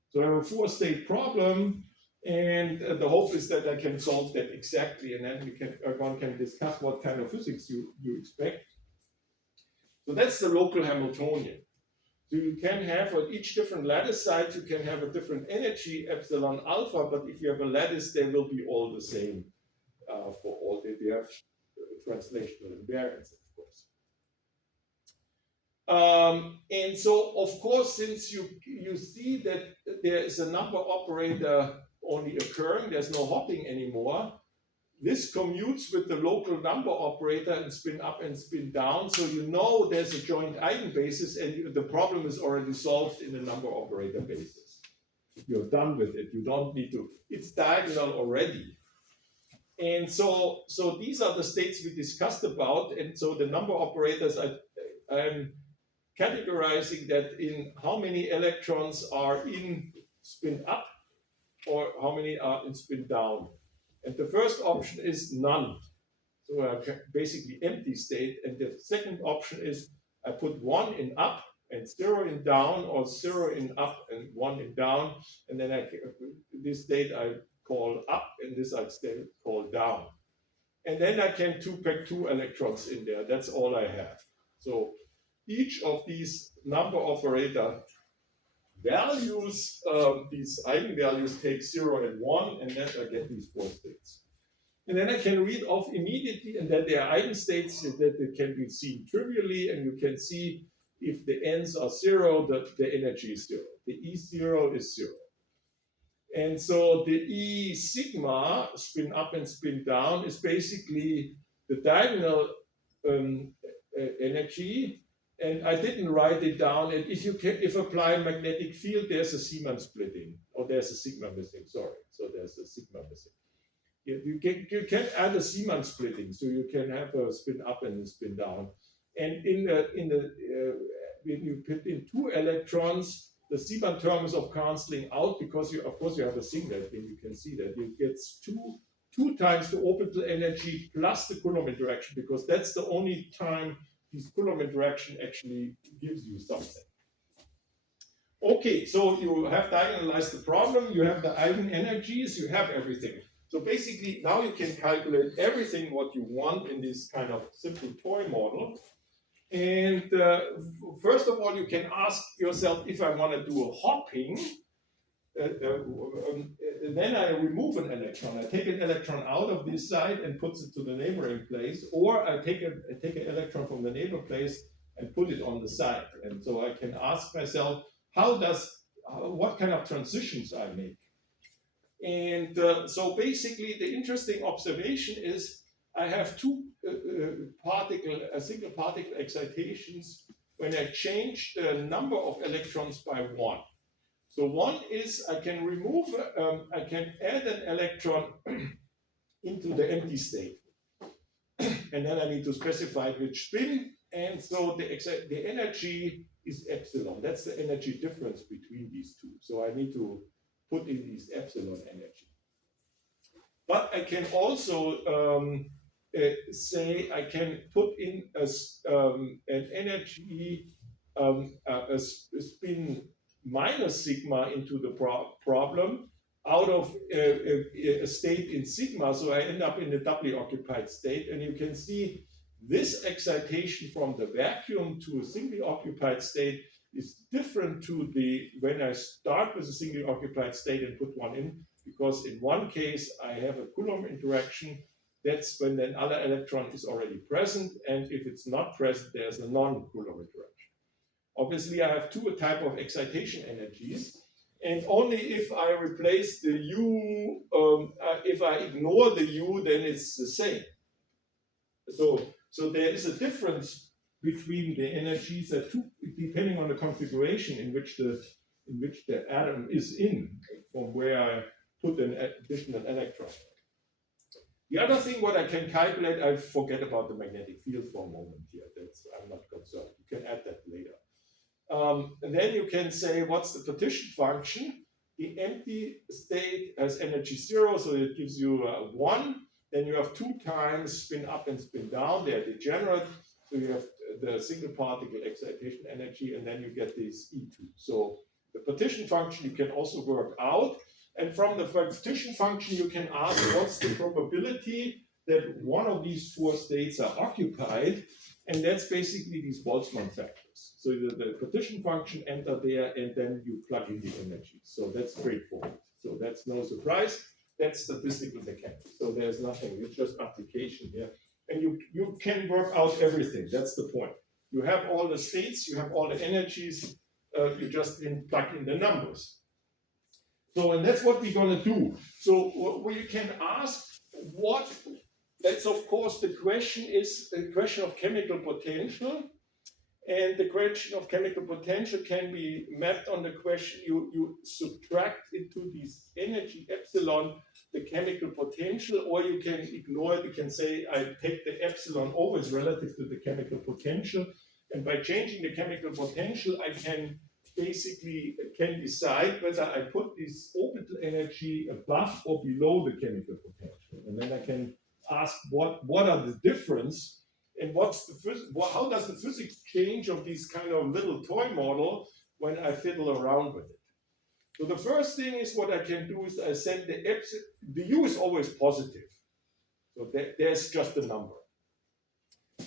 So I have a four-state problem, and the hope is that I can solve that exactly, and then one can discuss what kind of physics you expect. So that's the local Hamiltonian. So you can have at each different lattice site, you can have a different energy, epsilon alpha, but if you have a lattice, they will be all the same. For all that we have translational invariance, of course. And so, of course, since you see that there is a number operator only occurring, there's no hopping anymore, this commutes with the local number operator and spin up and spin down, so you know there's a joint eigenbasis, and the problem is already solved in the number operator basis. You're done with it. You don't need to. It's diagonal already. And so these are the states we discussed about, and so the number operators, I'm categorizing that in how many electrons are in spin up or how many are in spin down. And the first option is none. So basically empty state, and the second option is I put 1 in up and 0 in down, or 0 in up and 1 in down, and then this state I call up, and this I still call down. And then I can pack 2 electrons in there. That's all I have. So each of these number operator values, these eigenvalues take 0 and 1, and then I get these 4 states. And then I can read off immediately, and then there are eigenstates that it can be seen trivially, and you can see if the n's are 0, the energy is 0. The E0 is 0. And so the E sigma, spin up and spin down, is basically the diagonal energy. And I didn't write it down. And if apply magnetic field, there's a Zeeman splitting, or there's a sigma missing. Sorry, so there's a sigma missing. You can add a Zeeman splitting, so you can have a spin up and a spin down. And when you put in 2 electrons, the Zeeman term is of canceling out, because of course you have a singlet, and you can see that you get two times the orbital energy plus the Coulomb interaction, because that's the only time this Coulomb interaction actually gives you something. Okay, so you have diagonalized the problem, you have the eigenenergies, you have everything. So basically, now you can calculate everything what you want in this kind of simple toy model. And first of all, you can ask yourself, if I want to do a hopping, then I remove an electron. I take an electron out of this side and puts it to the neighboring place, or I take an electron from the neighbor place and put it on the side. And so I can ask myself, what kind of transitions I make. And so basically, the interesting observation is I have two single particle excitations when I change the number of electrons by one. So one is I can add an electron into the empty state. And then I need to specify which spin. And so the energy is epsilon. That's the energy difference between these two. So I need to put in this epsilon energy. But I can also say I can put in an energy, a spin minus sigma into the problem out of a state in sigma. So I end up in a doubly occupied state. And you can see this excitation from the vacuum to a singly occupied state is different to when I start with a singly occupied state and put one in, because in one case I have a Coulomb interaction. That's when the other electron is already present, and if it's not present, there's a non-Coulomb interaction. Obviously, I have two types of excitation energies, and only if I replace the U, if I ignore the U, then it's the same. So there is a difference between the energies depending on the configuration in which the atom is in, from where I put an additional electron. The other thing what I can calculate, I forget about the magnetic field for a moment here. I'm not concerned. You can add that later. And then you can say, what's the partition function? The empty state has energy 0, so it gives you 1. Then you have 2 times spin up and spin down. They're degenerate. So you have the single particle excitation energy, and then you get this E2. So the partition function you can also work out. And from the partition function, you can ask what's the probability that one of these 4 states are occupied. And that's basically these Boltzmann factors. So the partition function enter there, and then you plug in the energy. So that's straightforward. So that's no surprise. That's statistical mechanics. So there's nothing. It's just application here. And you can work out everything. That's the point. You have all the states. You have all the energies. You just plug in the numbers. So, and that's what we're going to do. So we can ask that's of course the question is the question of chemical potential. And the question of chemical potential can be mapped on the question you subtract into this energy epsilon the chemical potential, or you can ignore it. You can say I take the epsilon always relative to the chemical potential. And by changing the chemical potential, I can basically decide whether I put this orbital energy above or below the chemical potential. And then I can ask what are the difference and how does the physics change of this kind of little toy model when I fiddle around with it. So the first thing is what I can do is I send the epsilon, the U is always positive. So there's just a number.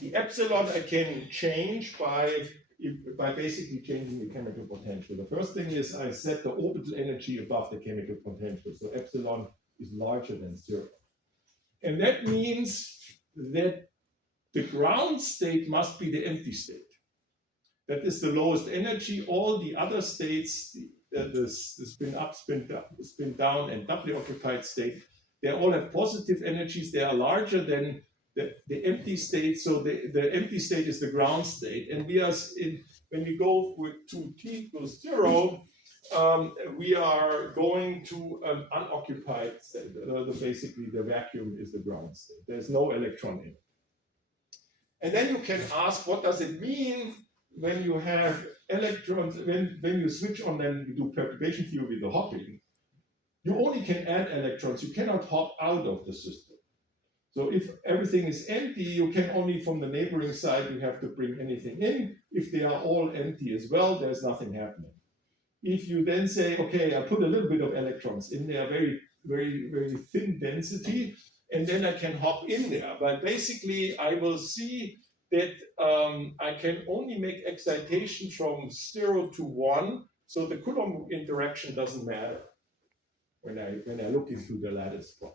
The epsilon I can change by basically changing the chemical potential. The first thing is I set the orbital energy above the chemical potential. So epsilon is larger than 0. And that means that the ground state must be the empty state. That is the lowest energy. All the other states, the spin up, spin down, and doubly occupied state, they all have positive energies. They are larger than the empty state. So the empty state is the ground state. And when we go to t equals 0, we are going to an unoccupied state. Basically, the vacuum is the ground state. There's no electron in it. And then you can ask, what does it mean when you have electrons, when you switch on them, you do perturbation theory with the hopping, you only can add electrons, you cannot hop out of the system. So if everything is empty, you can only from the neighboring side, you have to bring anything in. If they are all empty as well, there's nothing happening. If you then say, okay, I put a little bit of electrons in there, very very thin density, and then I can hop in there. But basically, I will see that I can only make excitation from 0 to 1, so the Coulomb interaction doesn't matter when I look into the lattice plot.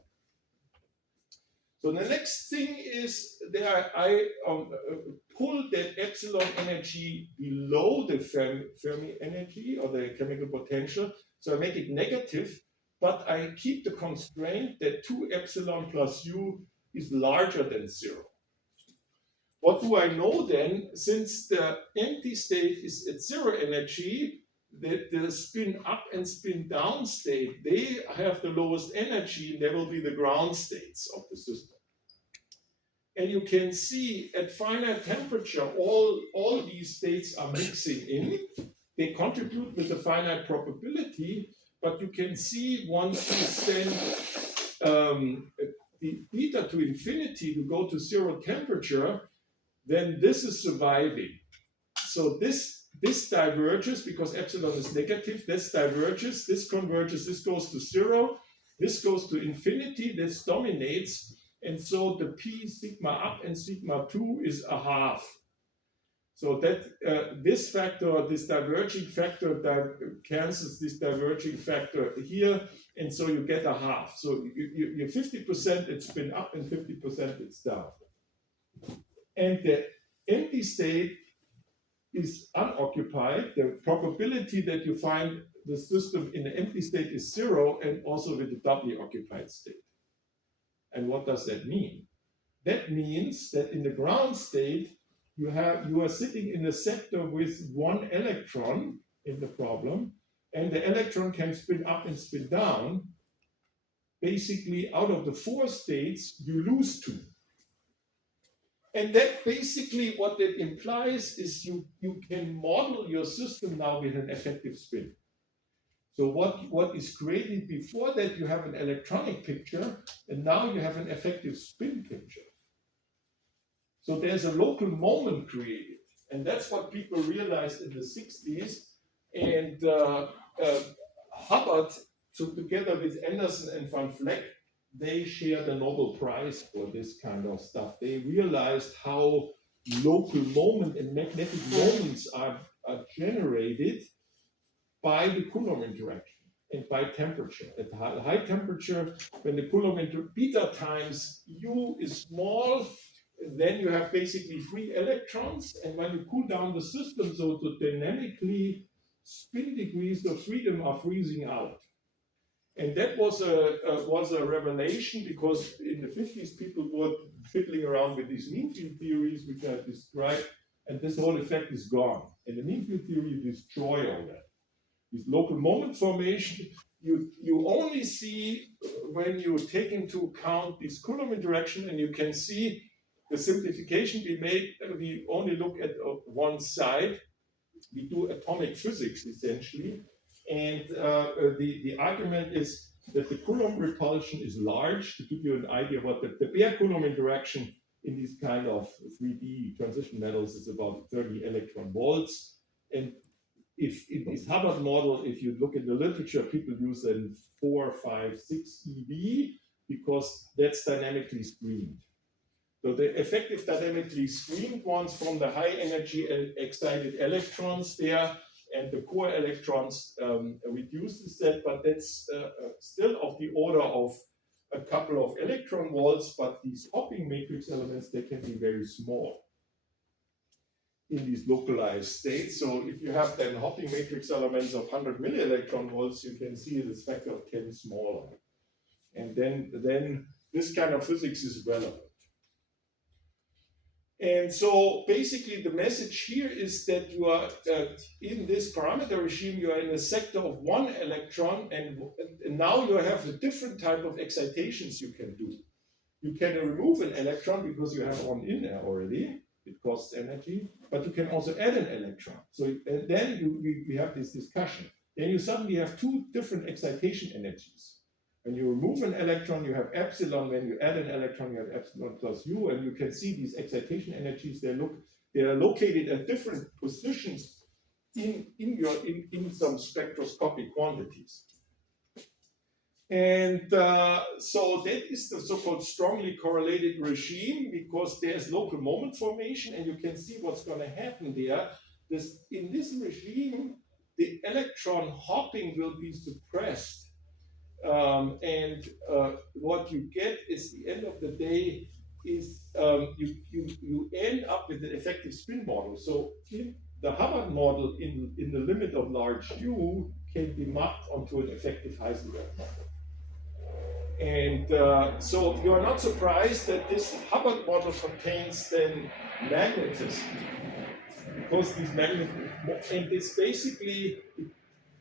So the next thing is that I pull that epsilon energy below the Fermi energy or the chemical potential. So I make it negative, but I keep the constraint that 2 epsilon plus u is larger than 0. What do I know then? Since the empty state is at 0 energy, the spin up and spin down state, they have the lowest energy, and they will be the ground states of the system. And you can see at finite temperature, all these states are mixing in. They contribute with a finite probability, but you can see once you send the beta to infinity to go to 0 temperature, then this is surviving. So this diverges because epsilon is negative, this diverges, this converges, this goes to 0, this goes to infinity, this dominates, and so the p sigma up and sigma 2 is a half. So that this factor, this diverging factor, cancels this diverging factor here, and so you get a half. So you're 50% it's spin up and 50% it's down. And the empty state is unoccupied. The probability that you find the system in the empty state is 0, and also with the doubly occupied state. And what does that mean? That means that in the ground state, you are sitting in a sector with 1 electron in the problem, and the electron can spin up and spin down. Basically, out of the 4 states, you lose 2. And that basically what that implies is you can model your system now with an effective spin. So what is created before that, you have an electronic picture, and now you have an effective spin picture. So there's a local moment created, and that's what people realized in the 60s. And Hubbard, together with Anderson and Van Vleck, they shared a Nobel Prize for this kind of stuff. They realized how local moment and magnetic moments are generated by the Coulomb interaction and by temperature. At high temperature, when the Coulomb beta times u is small, then you have basically free electrons, and when you cool down the system, so the dynamically spin degrees of freedom are freezing out. And that was a revelation, because in the 50s people were fiddling around with these mean field theories, which I described, and this whole effect is gone. In the mean field theory, you destroy all that. This local moment formation, you only see when you take into account this Coulomb interaction, and you can see the simplification we made. We only look at one side. We do atomic physics essentially, and the argument is that the Coulomb repulsion is large. To give you an idea what the bare Coulomb interaction in these kind of 3D transition metals is about 30 electron volts. And if in this Hubbard model, if you look in the literature, people use a 4, 5, 6 eV because that's dynamically screened. So the effective dynamically screened ones from the high energy and excited electrons there, and the core electrons reduces that, but that's still of the order of a couple of electron volts, but these hopping matrix elements, they can be very small in these localized states. So if you have then hopping matrix elements of 100 millielectron volts, you can see this factor of 10 smaller. And then this kind of physics is relevant. And so basically the message here is that you are in this parameter regime, you are in a sector of 1 electron, and now you have a different type of excitations you can do. You can remove an electron because you have one in there already. It costs energy, but you can also add an electron. So then we have this discussion. Then you suddenly have 2 different excitation energies. When you remove an electron, you have epsilon. When you add an electron, you have epsilon plus u. And you can see these excitation energies. They are located at different positions in some spectroscopic quantities. And so that is the so-called strongly correlated regime because there's local moment formation and you can see what's going to happen there. In this regime, the electron hopping will be suppressed. And what you get is the end of the day is you end up with an effective spin model. So if the Hubbard model in the limit of large U can be mapped onto an effective Heisenberg model. And so you're not surprised that this Hubbard model contains then magnetism, because these and it's basically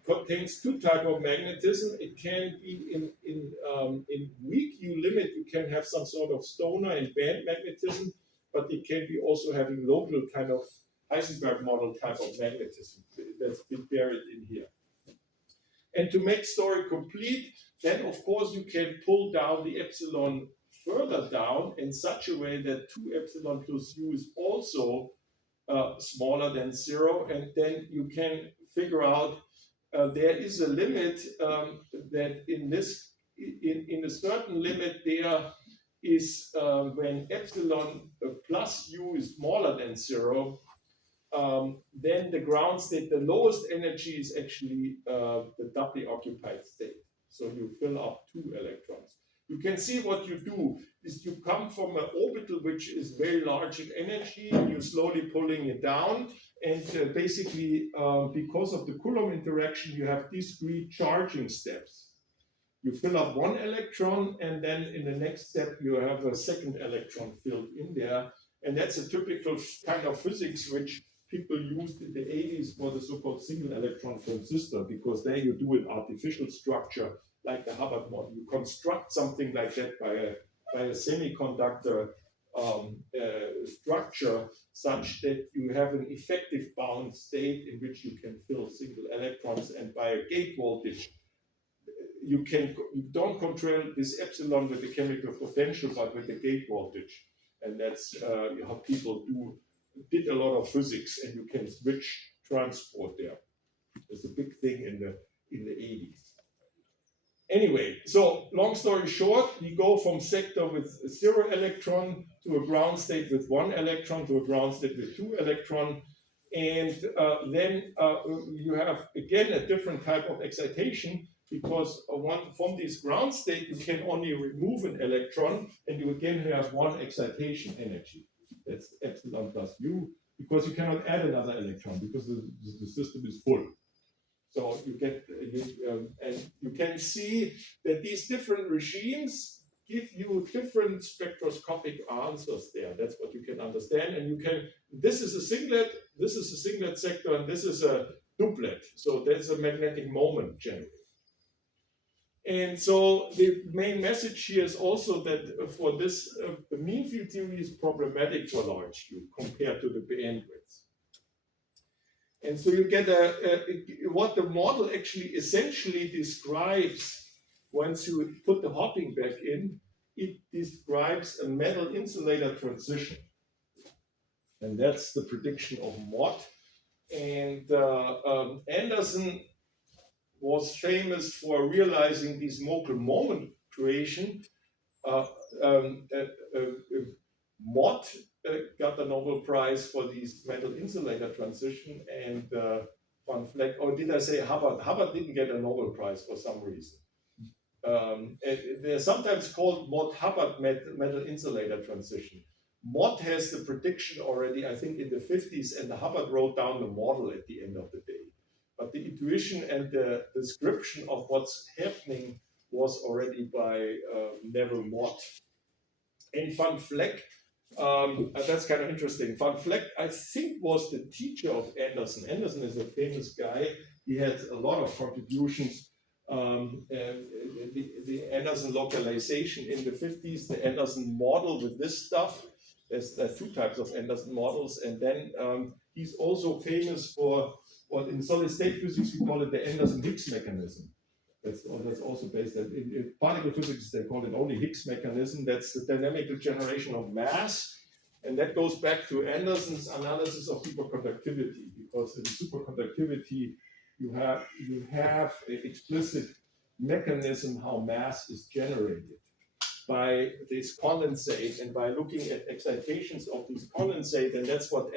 contains two types of magnetism. It can be in weak U limit, you can have some sort of stoner and band magnetism, but it can be also having local kind of Heisenberg model type of magnetism that's been buried in here. And to make story complete, then of course you can pull down the epsilon further down in such a way that 2 epsilon plus U is also smaller than 0, and then you can figure out there is a limit that in a certain limit there is when epsilon plus U is smaller than 0, then the ground state, the lowest energy is actually the doubly occupied state. So you fill up 2 electrons. You can see what you do is you come from an orbital which is very large in energy, and you're slowly pulling it down. And basically, because of the Coulomb interaction, you have discrete charging steps. You fill up 1 electron, and then in the next step, you have a second electron filled in there. And that's a typical kind of physics which people used in the 80s for the so-called single electron transistor, because there you do an artificial structure like the Hubbard model. You construct something like that by a semiconductor structure such that you have an effective bound state in which you can fill single electrons, and by a gate voltage, you don't control this epsilon with the chemical potential, but with the gate voltage. And that's how people did a lot of physics, and you can switch transport there. It's a big thing in the 80s. Anyway, so long story short, we go from sector with 0 electron to a ground state with 1 electron to a ground state with 2 electron. And then you have, again, a different type of excitation, because from this ground state, you can only remove an electron, and you again have 1 excitation energy. That's epsilon plus U, because you cannot add another electron, because the system is full. So you get, and you can see that these different regimes give you different spectroscopic answers there. That's what you can understand. And you can, this is a singlet sector, and this is a duplet. So there's a magnetic moment generally. And so the main message here is also that for this, the mean field theory is problematic for large U compared to the bandwidth. And so you get what the model actually essentially describes once you put the hopping back in. It describes a metal insulator transition. And that's the prediction of Mott. And Anderson was famous for realizing this local moment creation. Mott got the Nobel Prize for this metal insulator transition, and Van Vleck, or did I say Hubbard? Hubbard didn't get a Nobel Prize for some reason. They're sometimes called Mott-Hubbard metal insulator transition. Mott has the prediction already, I think, in the 50s, and Hubbard wrote down the model at the end of the day. But the intuition and the description of what's happening was already by Neville Mott. And Van Vleck, that's kind of interesting. Van Vleck, I think, was the teacher of Anderson. Anderson is a famous guy. He had a lot of contributions. The Anderson localization in the 50s, the Anderson model with this stuff. There's 2 types of Anderson models. And then he's also famous for what in solid state physics we call it the Anderson-Higgs mechanism. That's also based in particle physics, they call it only Higgs mechanism. That's the dynamical generation of mass. And that goes back to Anderson's analysis of superconductivity, because in superconductivity you have explicit mechanism how mass is generated by this condensate and by looking at excitations of this condensate, and that's what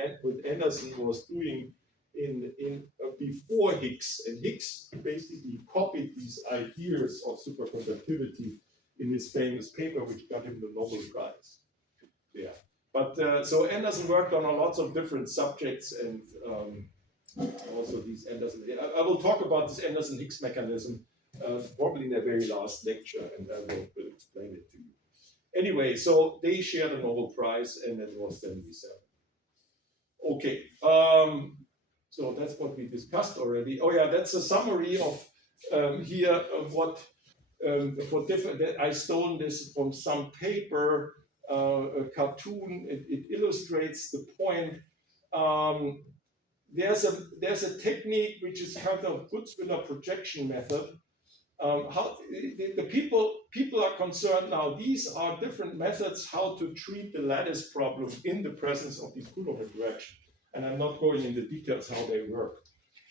Anderson was doing in before Higgs. And Higgs basically copied these ideas of superconductivity in his famous paper, which got him the Nobel Prize. Yeah, but so Anderson worked on lots of different subjects, and also these Anderson. I will talk about this Anderson-Higgs mechanism probably in the very last lecture, and I will explain it to you. Anyway, so they shared a Nobel Prize, and it was then research. Okay, so that's what we discussed already. Oh yeah, that's a summary of here of what for different. I stole this from some paper, a cartoon. It illustrates the point. There's a technique which is kind of Gutzwiller projection method. How the people are concerned now. These are different methods how to treat the lattice problem in the presence of these Coulomb interaction. And I'm not going into details how they work.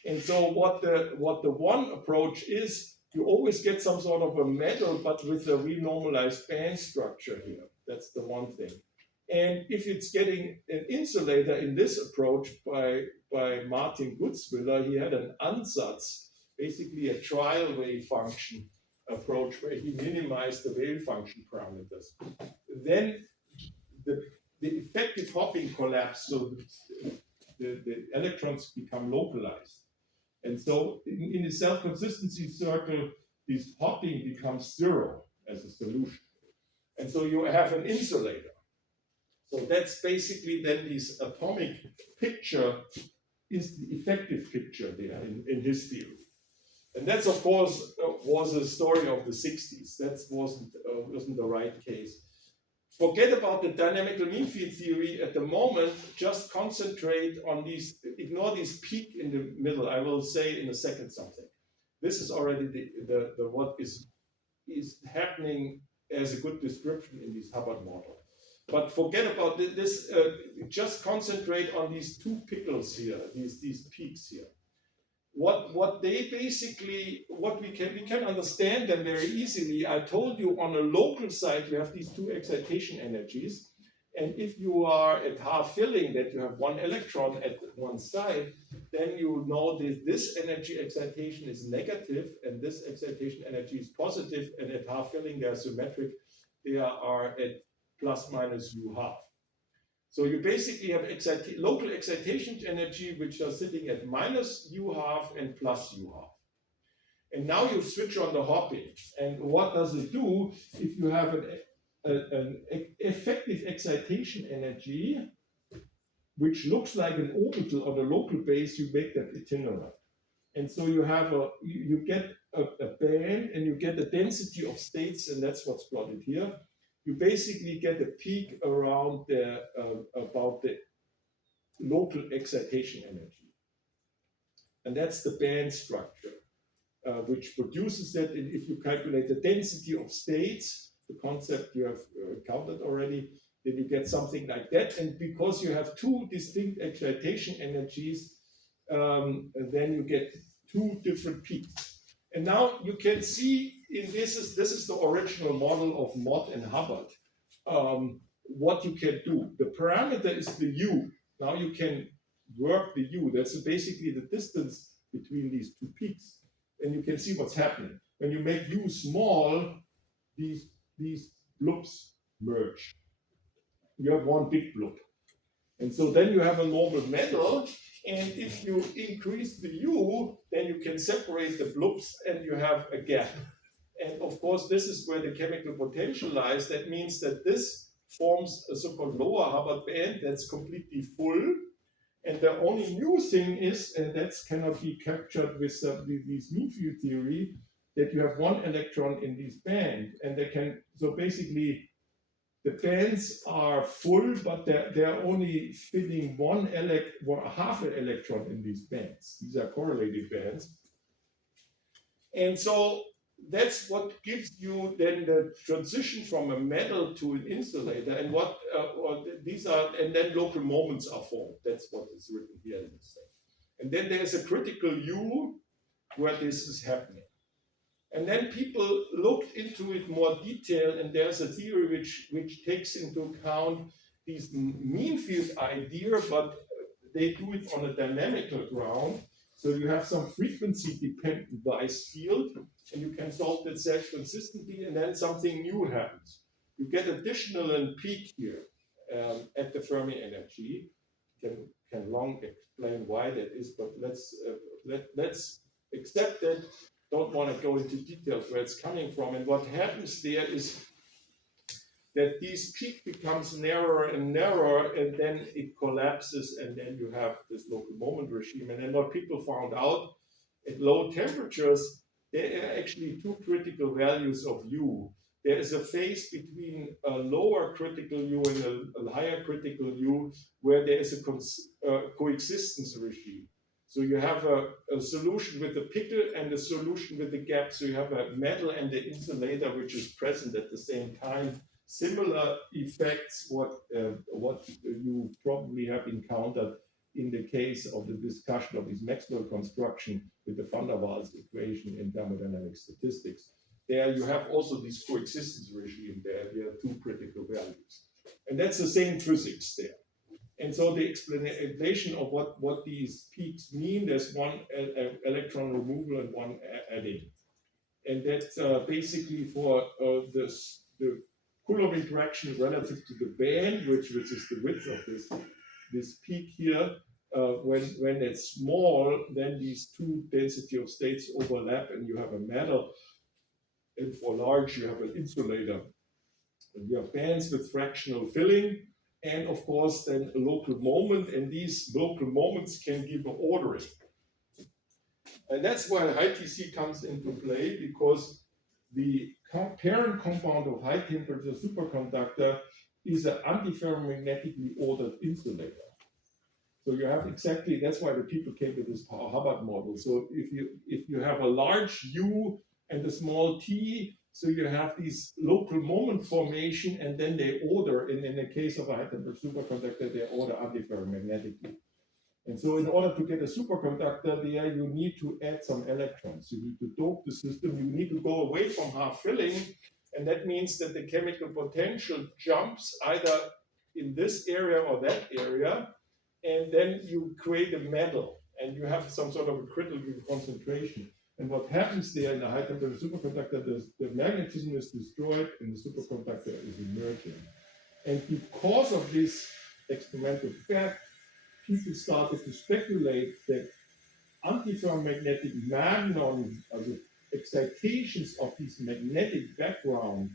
And so what the one approach is, you always get some sort of a metal, but with a renormalized band structure here. That's the one thing. And if it's getting an insulator in this approach by Martin Gutzwiller, he had an ansatz, basically a trial wave function approach where he minimized the wave function parameters. Then the effective hopping collapse, so the electrons become localized. And so in the self-consistency circle, this hopping becomes zero as a solution. And so you have an insulator. So that's basically then this atomic picture is the effective picture there in his theory. And that's, of course, was a story of the 60s. That wasn't the right case. Forget about the dynamical mean field theory at the moment. Just concentrate on these, ignore this peak in the middle. I will say in a second something. This is already the what is happening as a good description in this Hubbard model. But forget about this, just concentrate on these two pickles here, these peaks here. What they basically, what we can understand them very easily. I told you on a local side, you have these two excitation energies. And if you are at half filling, that you have one electron at one side, then you know that this energy excitation is negative and this excitation energy is positive, and at half filling, they are symmetric. They are at plus minus u half. So you basically have local excitation energy which are sitting at minus u half and plus u half. And now you switch on the hopping. And what does it do? If you have an effective excitation energy which looks like an orbital on the local base, you make that itinerant. And so you have you get a band and you get a density of states, and that's what's plotted here. You basically get a peak around about the local excitation energy. And that's the band structure, which produces that. And if you calculate the density of states, the concept you have counted already, then you get something like that. And because you have two distinct excitation energies, then you get two different peaks. And now you can see this is the original model of Mott and Hubbard. What you can do. The parameter is the u. Now you can work the u. That's basically the distance between these two peaks. And you can see what's happening. When you make u small, these blobs merge. You have one big blob. And so then you have a normal metal. And if you increase the u, then you can separate the blobs and you have a gap. And of course, this is where the chemical potential lies. That means that this forms a so-called lower Hubbard band that's completely full. And the only new thing is, and that cannot be captured with this mean field theory, that you have one electron in this band. And they can, so basically, the bands are full, but they're only filling half an electron in these bands. These are correlated bands. And so that's what gives you then the transition from a metal to an insulator, and what these are, and then local moments are formed. That's what is written here in this thing. And then there's a critical U where this is happening. And then people looked into it more detail, and there's a theory which takes into account these mean field idea, but they do it on a dynamical ground. So you have some frequency dependent bias field, and you can solve that self-consistently, and then something new happens. You get additional peak here at the Fermi energy. Can long explain why that is, but let's accept that. Don't want to go into details where it's coming from. And what happens there is that this peak becomes narrower and narrower, and then it collapses, and then you have this local moment regime. And then what people found out at low temperatures, there are actually two critical values of U. There is a phase between a lower critical U and a higher critical U where there is a coexistence regime. So you have a solution with a pickle and a solution with a gap. So you have a metal and the insulator which is present at the same time. Similar effects what you probably have encountered in the case of the discussion of this Maxwell construction with the van der Waals equation in thermodynamic statistics. There you have also this coexistence regime there. There are two critical values. And that's the same physics there. And so the explanation of what these peaks mean, there's one electron removal and one adding. And that's basically for the Coulomb interaction relative to the band, which is the width of this peak here. When it's small, then these two density of states overlap and you have a metal. And for large, you have an insulator. And you have bands with fractional filling. And of course, then a local moment, and these local moments can give an ordering. And that's why high TC comes into play, because the parent compound of high temperature superconductor is an antiferromagnetically ordered insulator. So you have exactly, that's why the people came to this Hubbard model. So if you have a large U and a small t, so you have these local moment formation, and then they order, in the case of a high temperature superconductor, they order antiferromagnetically. And so in order to get a superconductor there, you need to add some electrons. You need to dope the system. You need to go away from half filling. And that means that the chemical potential jumps either in this area or that area. And then you create a metal, and you have some sort of a critical concentration. And what happens there in a high temperature superconductor, the magnetism is destroyed and the superconductor is emerging. And because of this experimental fact, people started to speculate that antiferromagnetic magnon, excitations of this magnetic background,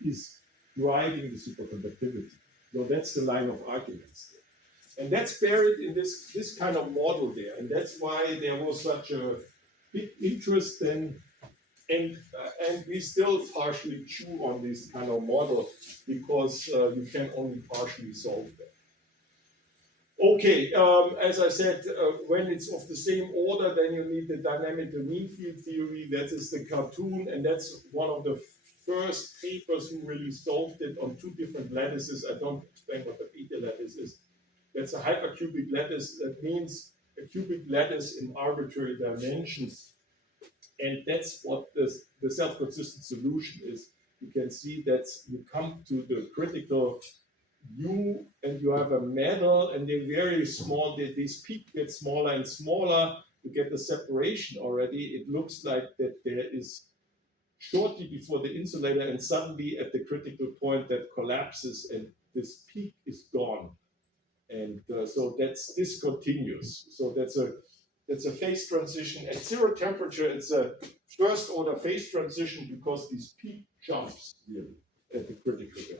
is driving the superconductivity. So that's the line of arguments there. And that's buried in this kind of model there. And that's why there was such a big interest then, and we still partially chew on this kind of model because you can only partially solve that. Okay, as I said, when it's of the same order, then you need the dynamical mean field theory. That is the cartoon, and that's one of the first papers who really solved it on two different lattices. I don't explain what the beta lattice is. That's a hypercubic lattice. That means a cubic lattice in arbitrary dimensions. And that's what the self-consistent solution is. You can see that you come to the critical U, and you have a metal, and they're very small. This peak gets smaller and smaller. You get the separation already. It looks like that there is shortly before the insulator, and suddenly at the critical point that collapses, and this peak is gone. And so this continues. So that's a phase transition. At zero temperature, it's a first order phase transition because this peak jumps really at the critical value.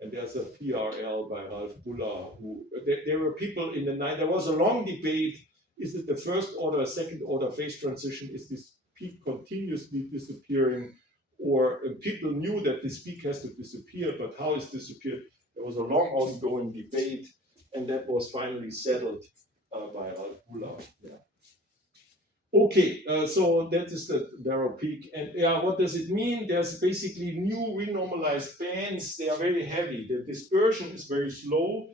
And there's a PRL by Ralph Buller, who there were people in the night. There was a long debate: is it the first order or second order phase transition? Is this peak continuously disappearing? Or people knew that this peak has to disappear, but how is disappeared? There was a long ongoing debate, and that was finally settled by Ralph Buller. Yeah. Okay, so that is the narrow peak. And yeah, what does it mean? There's basically new renormalized bands. They are very heavy. The dispersion is very slow.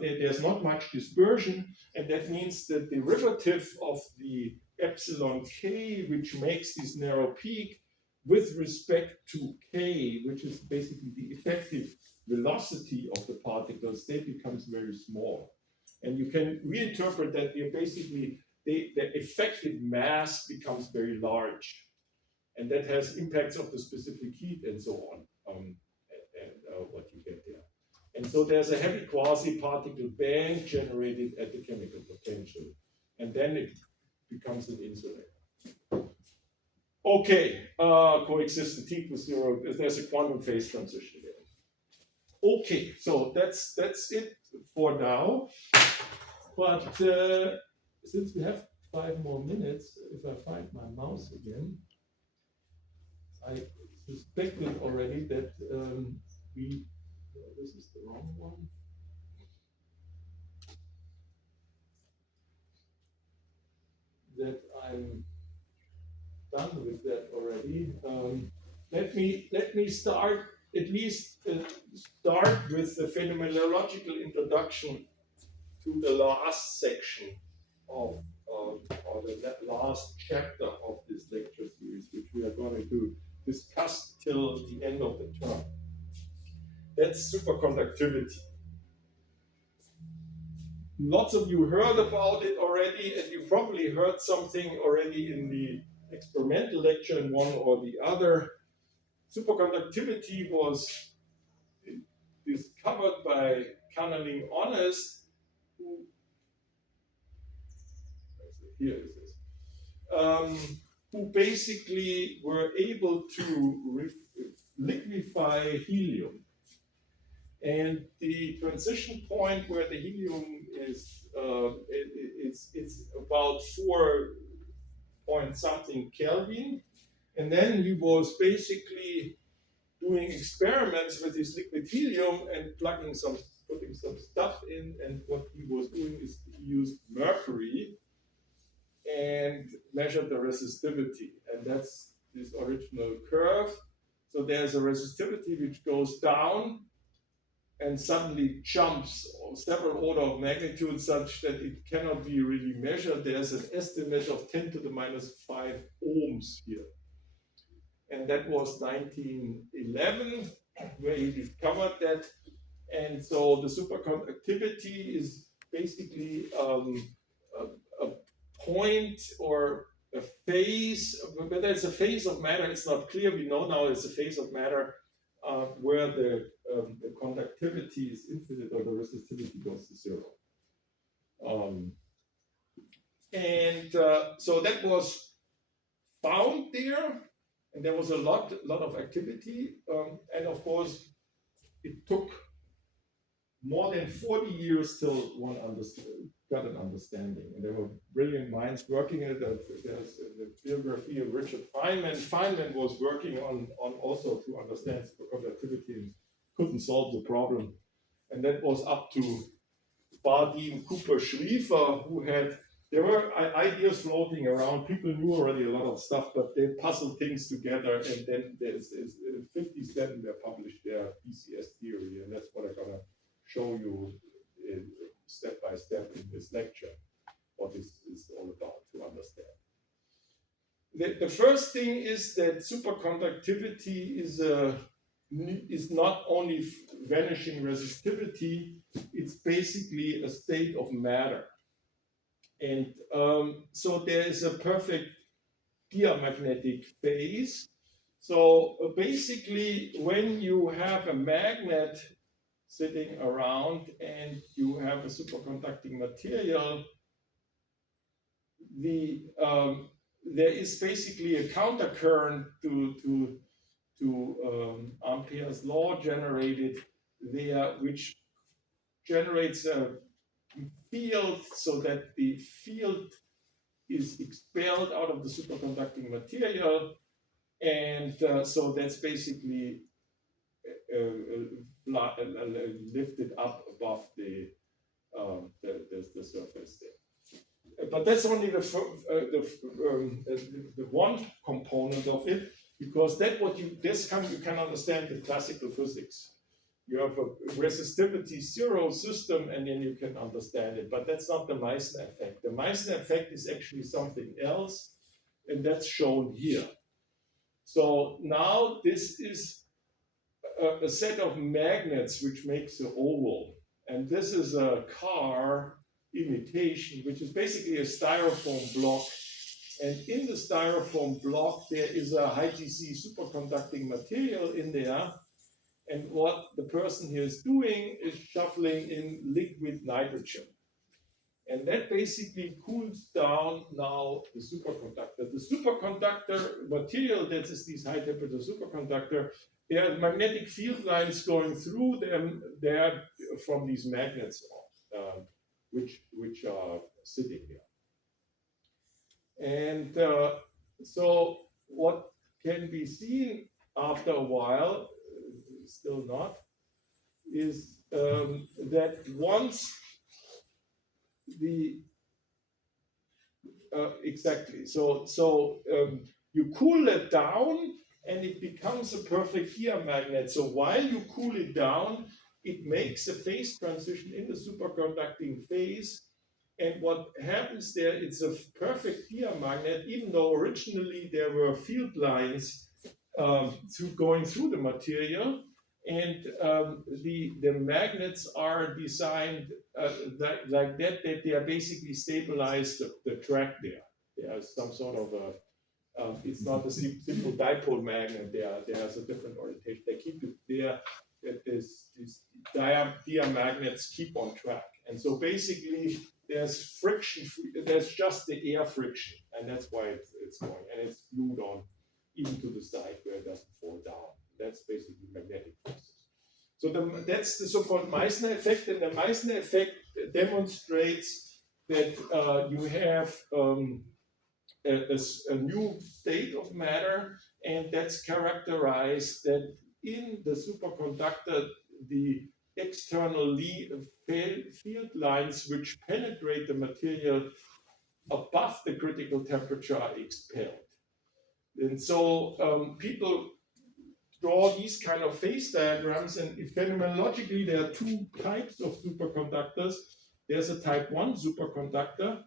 There's not much dispersion, and that means the derivative of the epsilon k, which makes this narrow peak with respect to k, which is basically the effective velocity of the particles, they becomes very small. And you can reinterpret that you're basically the effective mass becomes very large. And that has impacts of the specific heat and so on, what you get there. And so there's a heavy quasi-particle band generated at the chemical potential. And then it becomes an insulator. Okay, coexistent heat with zero, there's a quantum phase transition there. Okay, so that's it for now. But since we have 5 more minutes, if I find my mouse again, I suspected already that this is the wrong one. That I'm done with that already. Let me start at least start with the phenomenological introduction to the last section of or the last chapter of this lecture series, which we are going to discuss till the end of the term. That's superconductivity. Lots of you heard about it already, and you probably heard something already in the experimental lecture in one or the other. Superconductivity was discovered by Kannaling Honest, who basically were able to liquefy helium. And the transition point where the helium is, it's about 4 point something Kelvin. And then he was basically doing experiments with this liquid helium and putting some stuff in. And what he was doing is he used mercury and measured the resistivity. And that's this original curve. So there's a resistivity which goes down and suddenly jumps several order of magnitude such that it cannot be really measured. There's an estimate of 10 to the minus 5 ohms here. And that was 1911, where he discovered that. And so the superconductivity is basically a point or a phase, whether it's a phase of matter, it's not clear. We know now it's a phase of matter where the conductivity is infinite or the resistivity goes to 0. So that was found there, and there was a lot of activity, and of course it took more than 40 years till one got an understanding, and there were brilliant minds working in it. There's the biography of Richard Feynman. Feynman was working on also to understand superconductivity and couldn't solve the problem, and that was up to Bardeen, Cooper, Schriefer, who had, there were ideas floating around. People knew already a lot of stuff, but they puzzled things together, and then there's 57 they published their BCS theory, and that's what I'm gonna show you step by step in this lecture, what this is all about to understand. The first thing is that superconductivity is not only vanishing resistivity, it's basically a state of matter. And so there is a perfect diamagnetic phase. So basically, when you have a magnet sitting around and you have a superconducting material, there is basically a countercurrent to Ampere's law generated there, which generates a field so that the field is expelled out of the superconducting material, and so that's basically lifted up above the surface there. But that's only the one component of it, because you can understand with classical physics. you have a resistivity zero system, and then you can understand it. But that's not the Meissner effect. The Meissner effect is actually something else, and that's shown here. So now this is a set of magnets which makes an oval. And this is a car imitation, which is basically a styrofoam block. And in the styrofoam block, there is a high GC superconducting material in there. And what the person here is doing is shuffling in liquid nitrogen. And that basically cools down now the superconductor. The superconductor material, that is this high temperature superconductor, there are magnetic field lines going through them there from these magnets, which are sitting here. And so what can be seen after a while, still not, is that once the exactly you cool it down and it becomes a perfect diamagnet. So while you cool it down, it makes a phase transition in the superconducting phase. And what happens there, it's a perfect diamagnet, even though originally there were field lines going through the material. And the magnets are designed like that they are basically stabilize the track there. There's some sort of a, it's not a simple dipole magnet, there's a different orientation. They keep it there, that these diamagnets keep on track. And so basically there's friction, there's just the air friction, and that's why it's going, and it's glued on even to the side where it doesn't fall down. That's basically magnetic forces. So that's the so-called Meissner effect, and the Meissner effect demonstrates that you have a new state of matter, and that's characterized that in the superconductor, the external field lines which penetrate the material above the critical temperature are expelled. And so people draw these kind of phase diagrams, and phenomenologically there are two types of superconductors. There's a type 1 superconductor.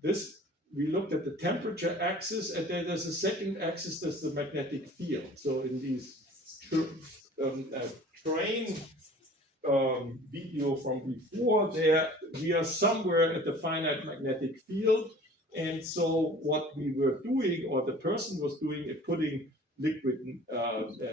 This, we looked at the temperature axis, and then there's a second axis, that's the magnetic field. So in these train video from before, there we are somewhere at the finite magnetic field. And so what we were doing, or the person was doing, is putting liquid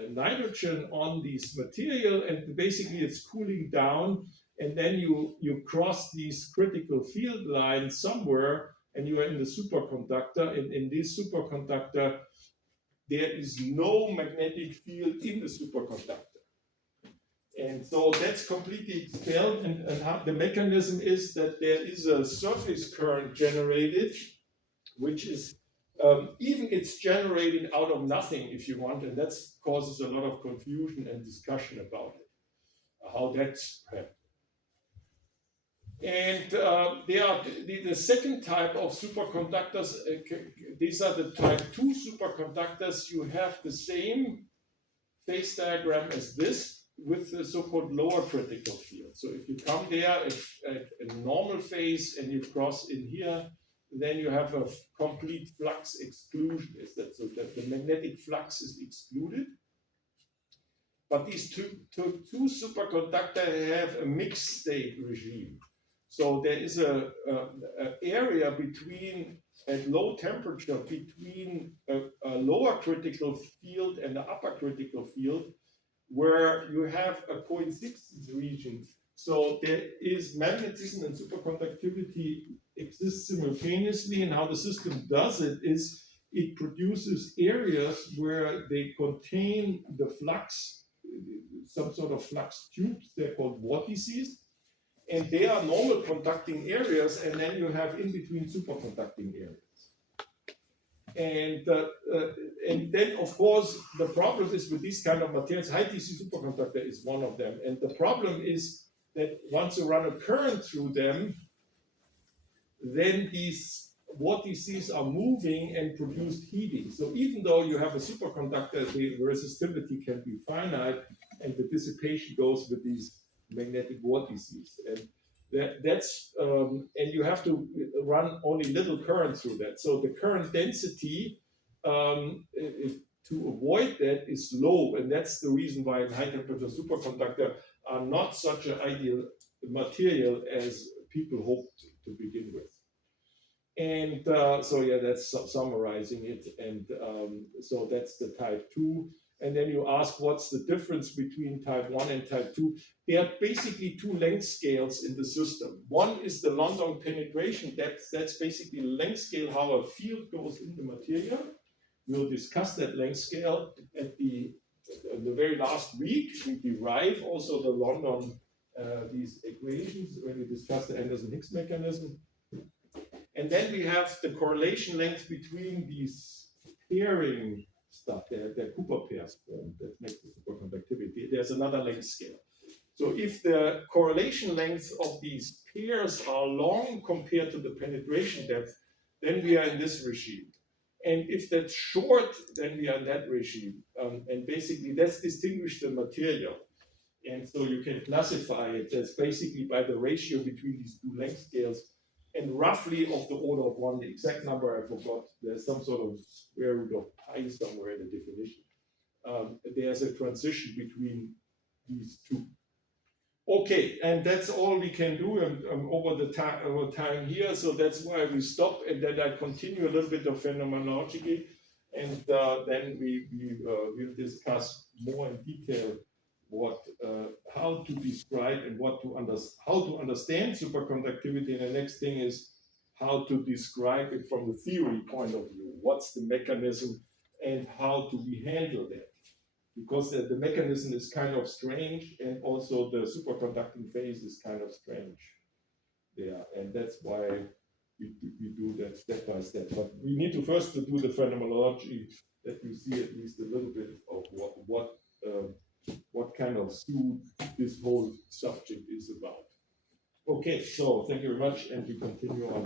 nitrogen on this material, and basically it's cooling down, and then you cross these critical field lines somewhere, and you are in the superconductor. And in this superconductor, there is no magnetic field in the superconductor. And so that's completely expelled, and how the mechanism is that there is a surface current generated, which is even it's generated out of nothing, if you want, and that causes a lot of confusion and discussion about it, how that's happened. And there are the second type of superconductors. These are the type 2 superconductors. You have the same phase diagram as this, with the so-called lower critical field. So if you come there at a normal phase and you cross in here, then you have a complete flux exclusion. Is that so that the magnetic flux is excluded? But these two superconductors have a mixed state regime. So there is a area between, at low temperature, between a lower critical field and the upper critical field, where you have a coincidence region. So there is magnetism and superconductivity exists simultaneously, and how the system does it is it produces areas where they contain the flux, some sort of flux tubes, they're called vortices, and they are normal conducting areas, and then you have in between superconducting areas. And then, of course, the problem is with these kind of materials, high DC superconductor is one of them. And the problem is that once you run a current through them, then these vortices are moving and produce heating. So even though you have a superconductor, the resistivity can be finite, and the dissipation goes with these magnetic vortices. And and you have to run only little current through that. So the current density to avoid that is low, and that's the reason why a high temperature superconductor are not such an ideal material as people hoped to begin with. And so yeah, that's summarizing it. And so that's the type 2. And then you ask what's the difference between type 1 and type 2. There are basically two length scales in the system. One is the London penetration depth. That's basically the length scale, how a field goes in the material. We'll discuss that length scale at the very last week. We derive also the London, these equations when we discuss the Anderson-Higgs mechanism. And then we have the correlation length between these pairing stuff, the Cooper pairs form that makes the superconductivity. There's another length scale. So if the correlation lengths of these pairs are long compared to the penetration depth, then we are in this regime. And if that's short, then we are in that regime. And basically, that's distinguish the material. And so you can classify it as basically by the ratio between these two length scales, and roughly of the order of 1. The exact number I forgot. There's some sort of square root of pi somewhere in the definition. There's a transition between these two. Okay, and that's all we can do over time here. So that's why we stop, and then I continue a little bit of phenomenology, and then we will discuss more in detail how to describe and how to understand superconductivity. And the next thing is how to describe it from the theory point of view. What's the mechanism and how do we handle that? Because the mechanism is kind of strange, and also the superconducting phase is kind of strange there, and that's why we do that step by step. But we need to first do the phenomenology, that we see at least a little bit of what kind of stew this whole subject is about. Okay, so thank you very much, and we continue on.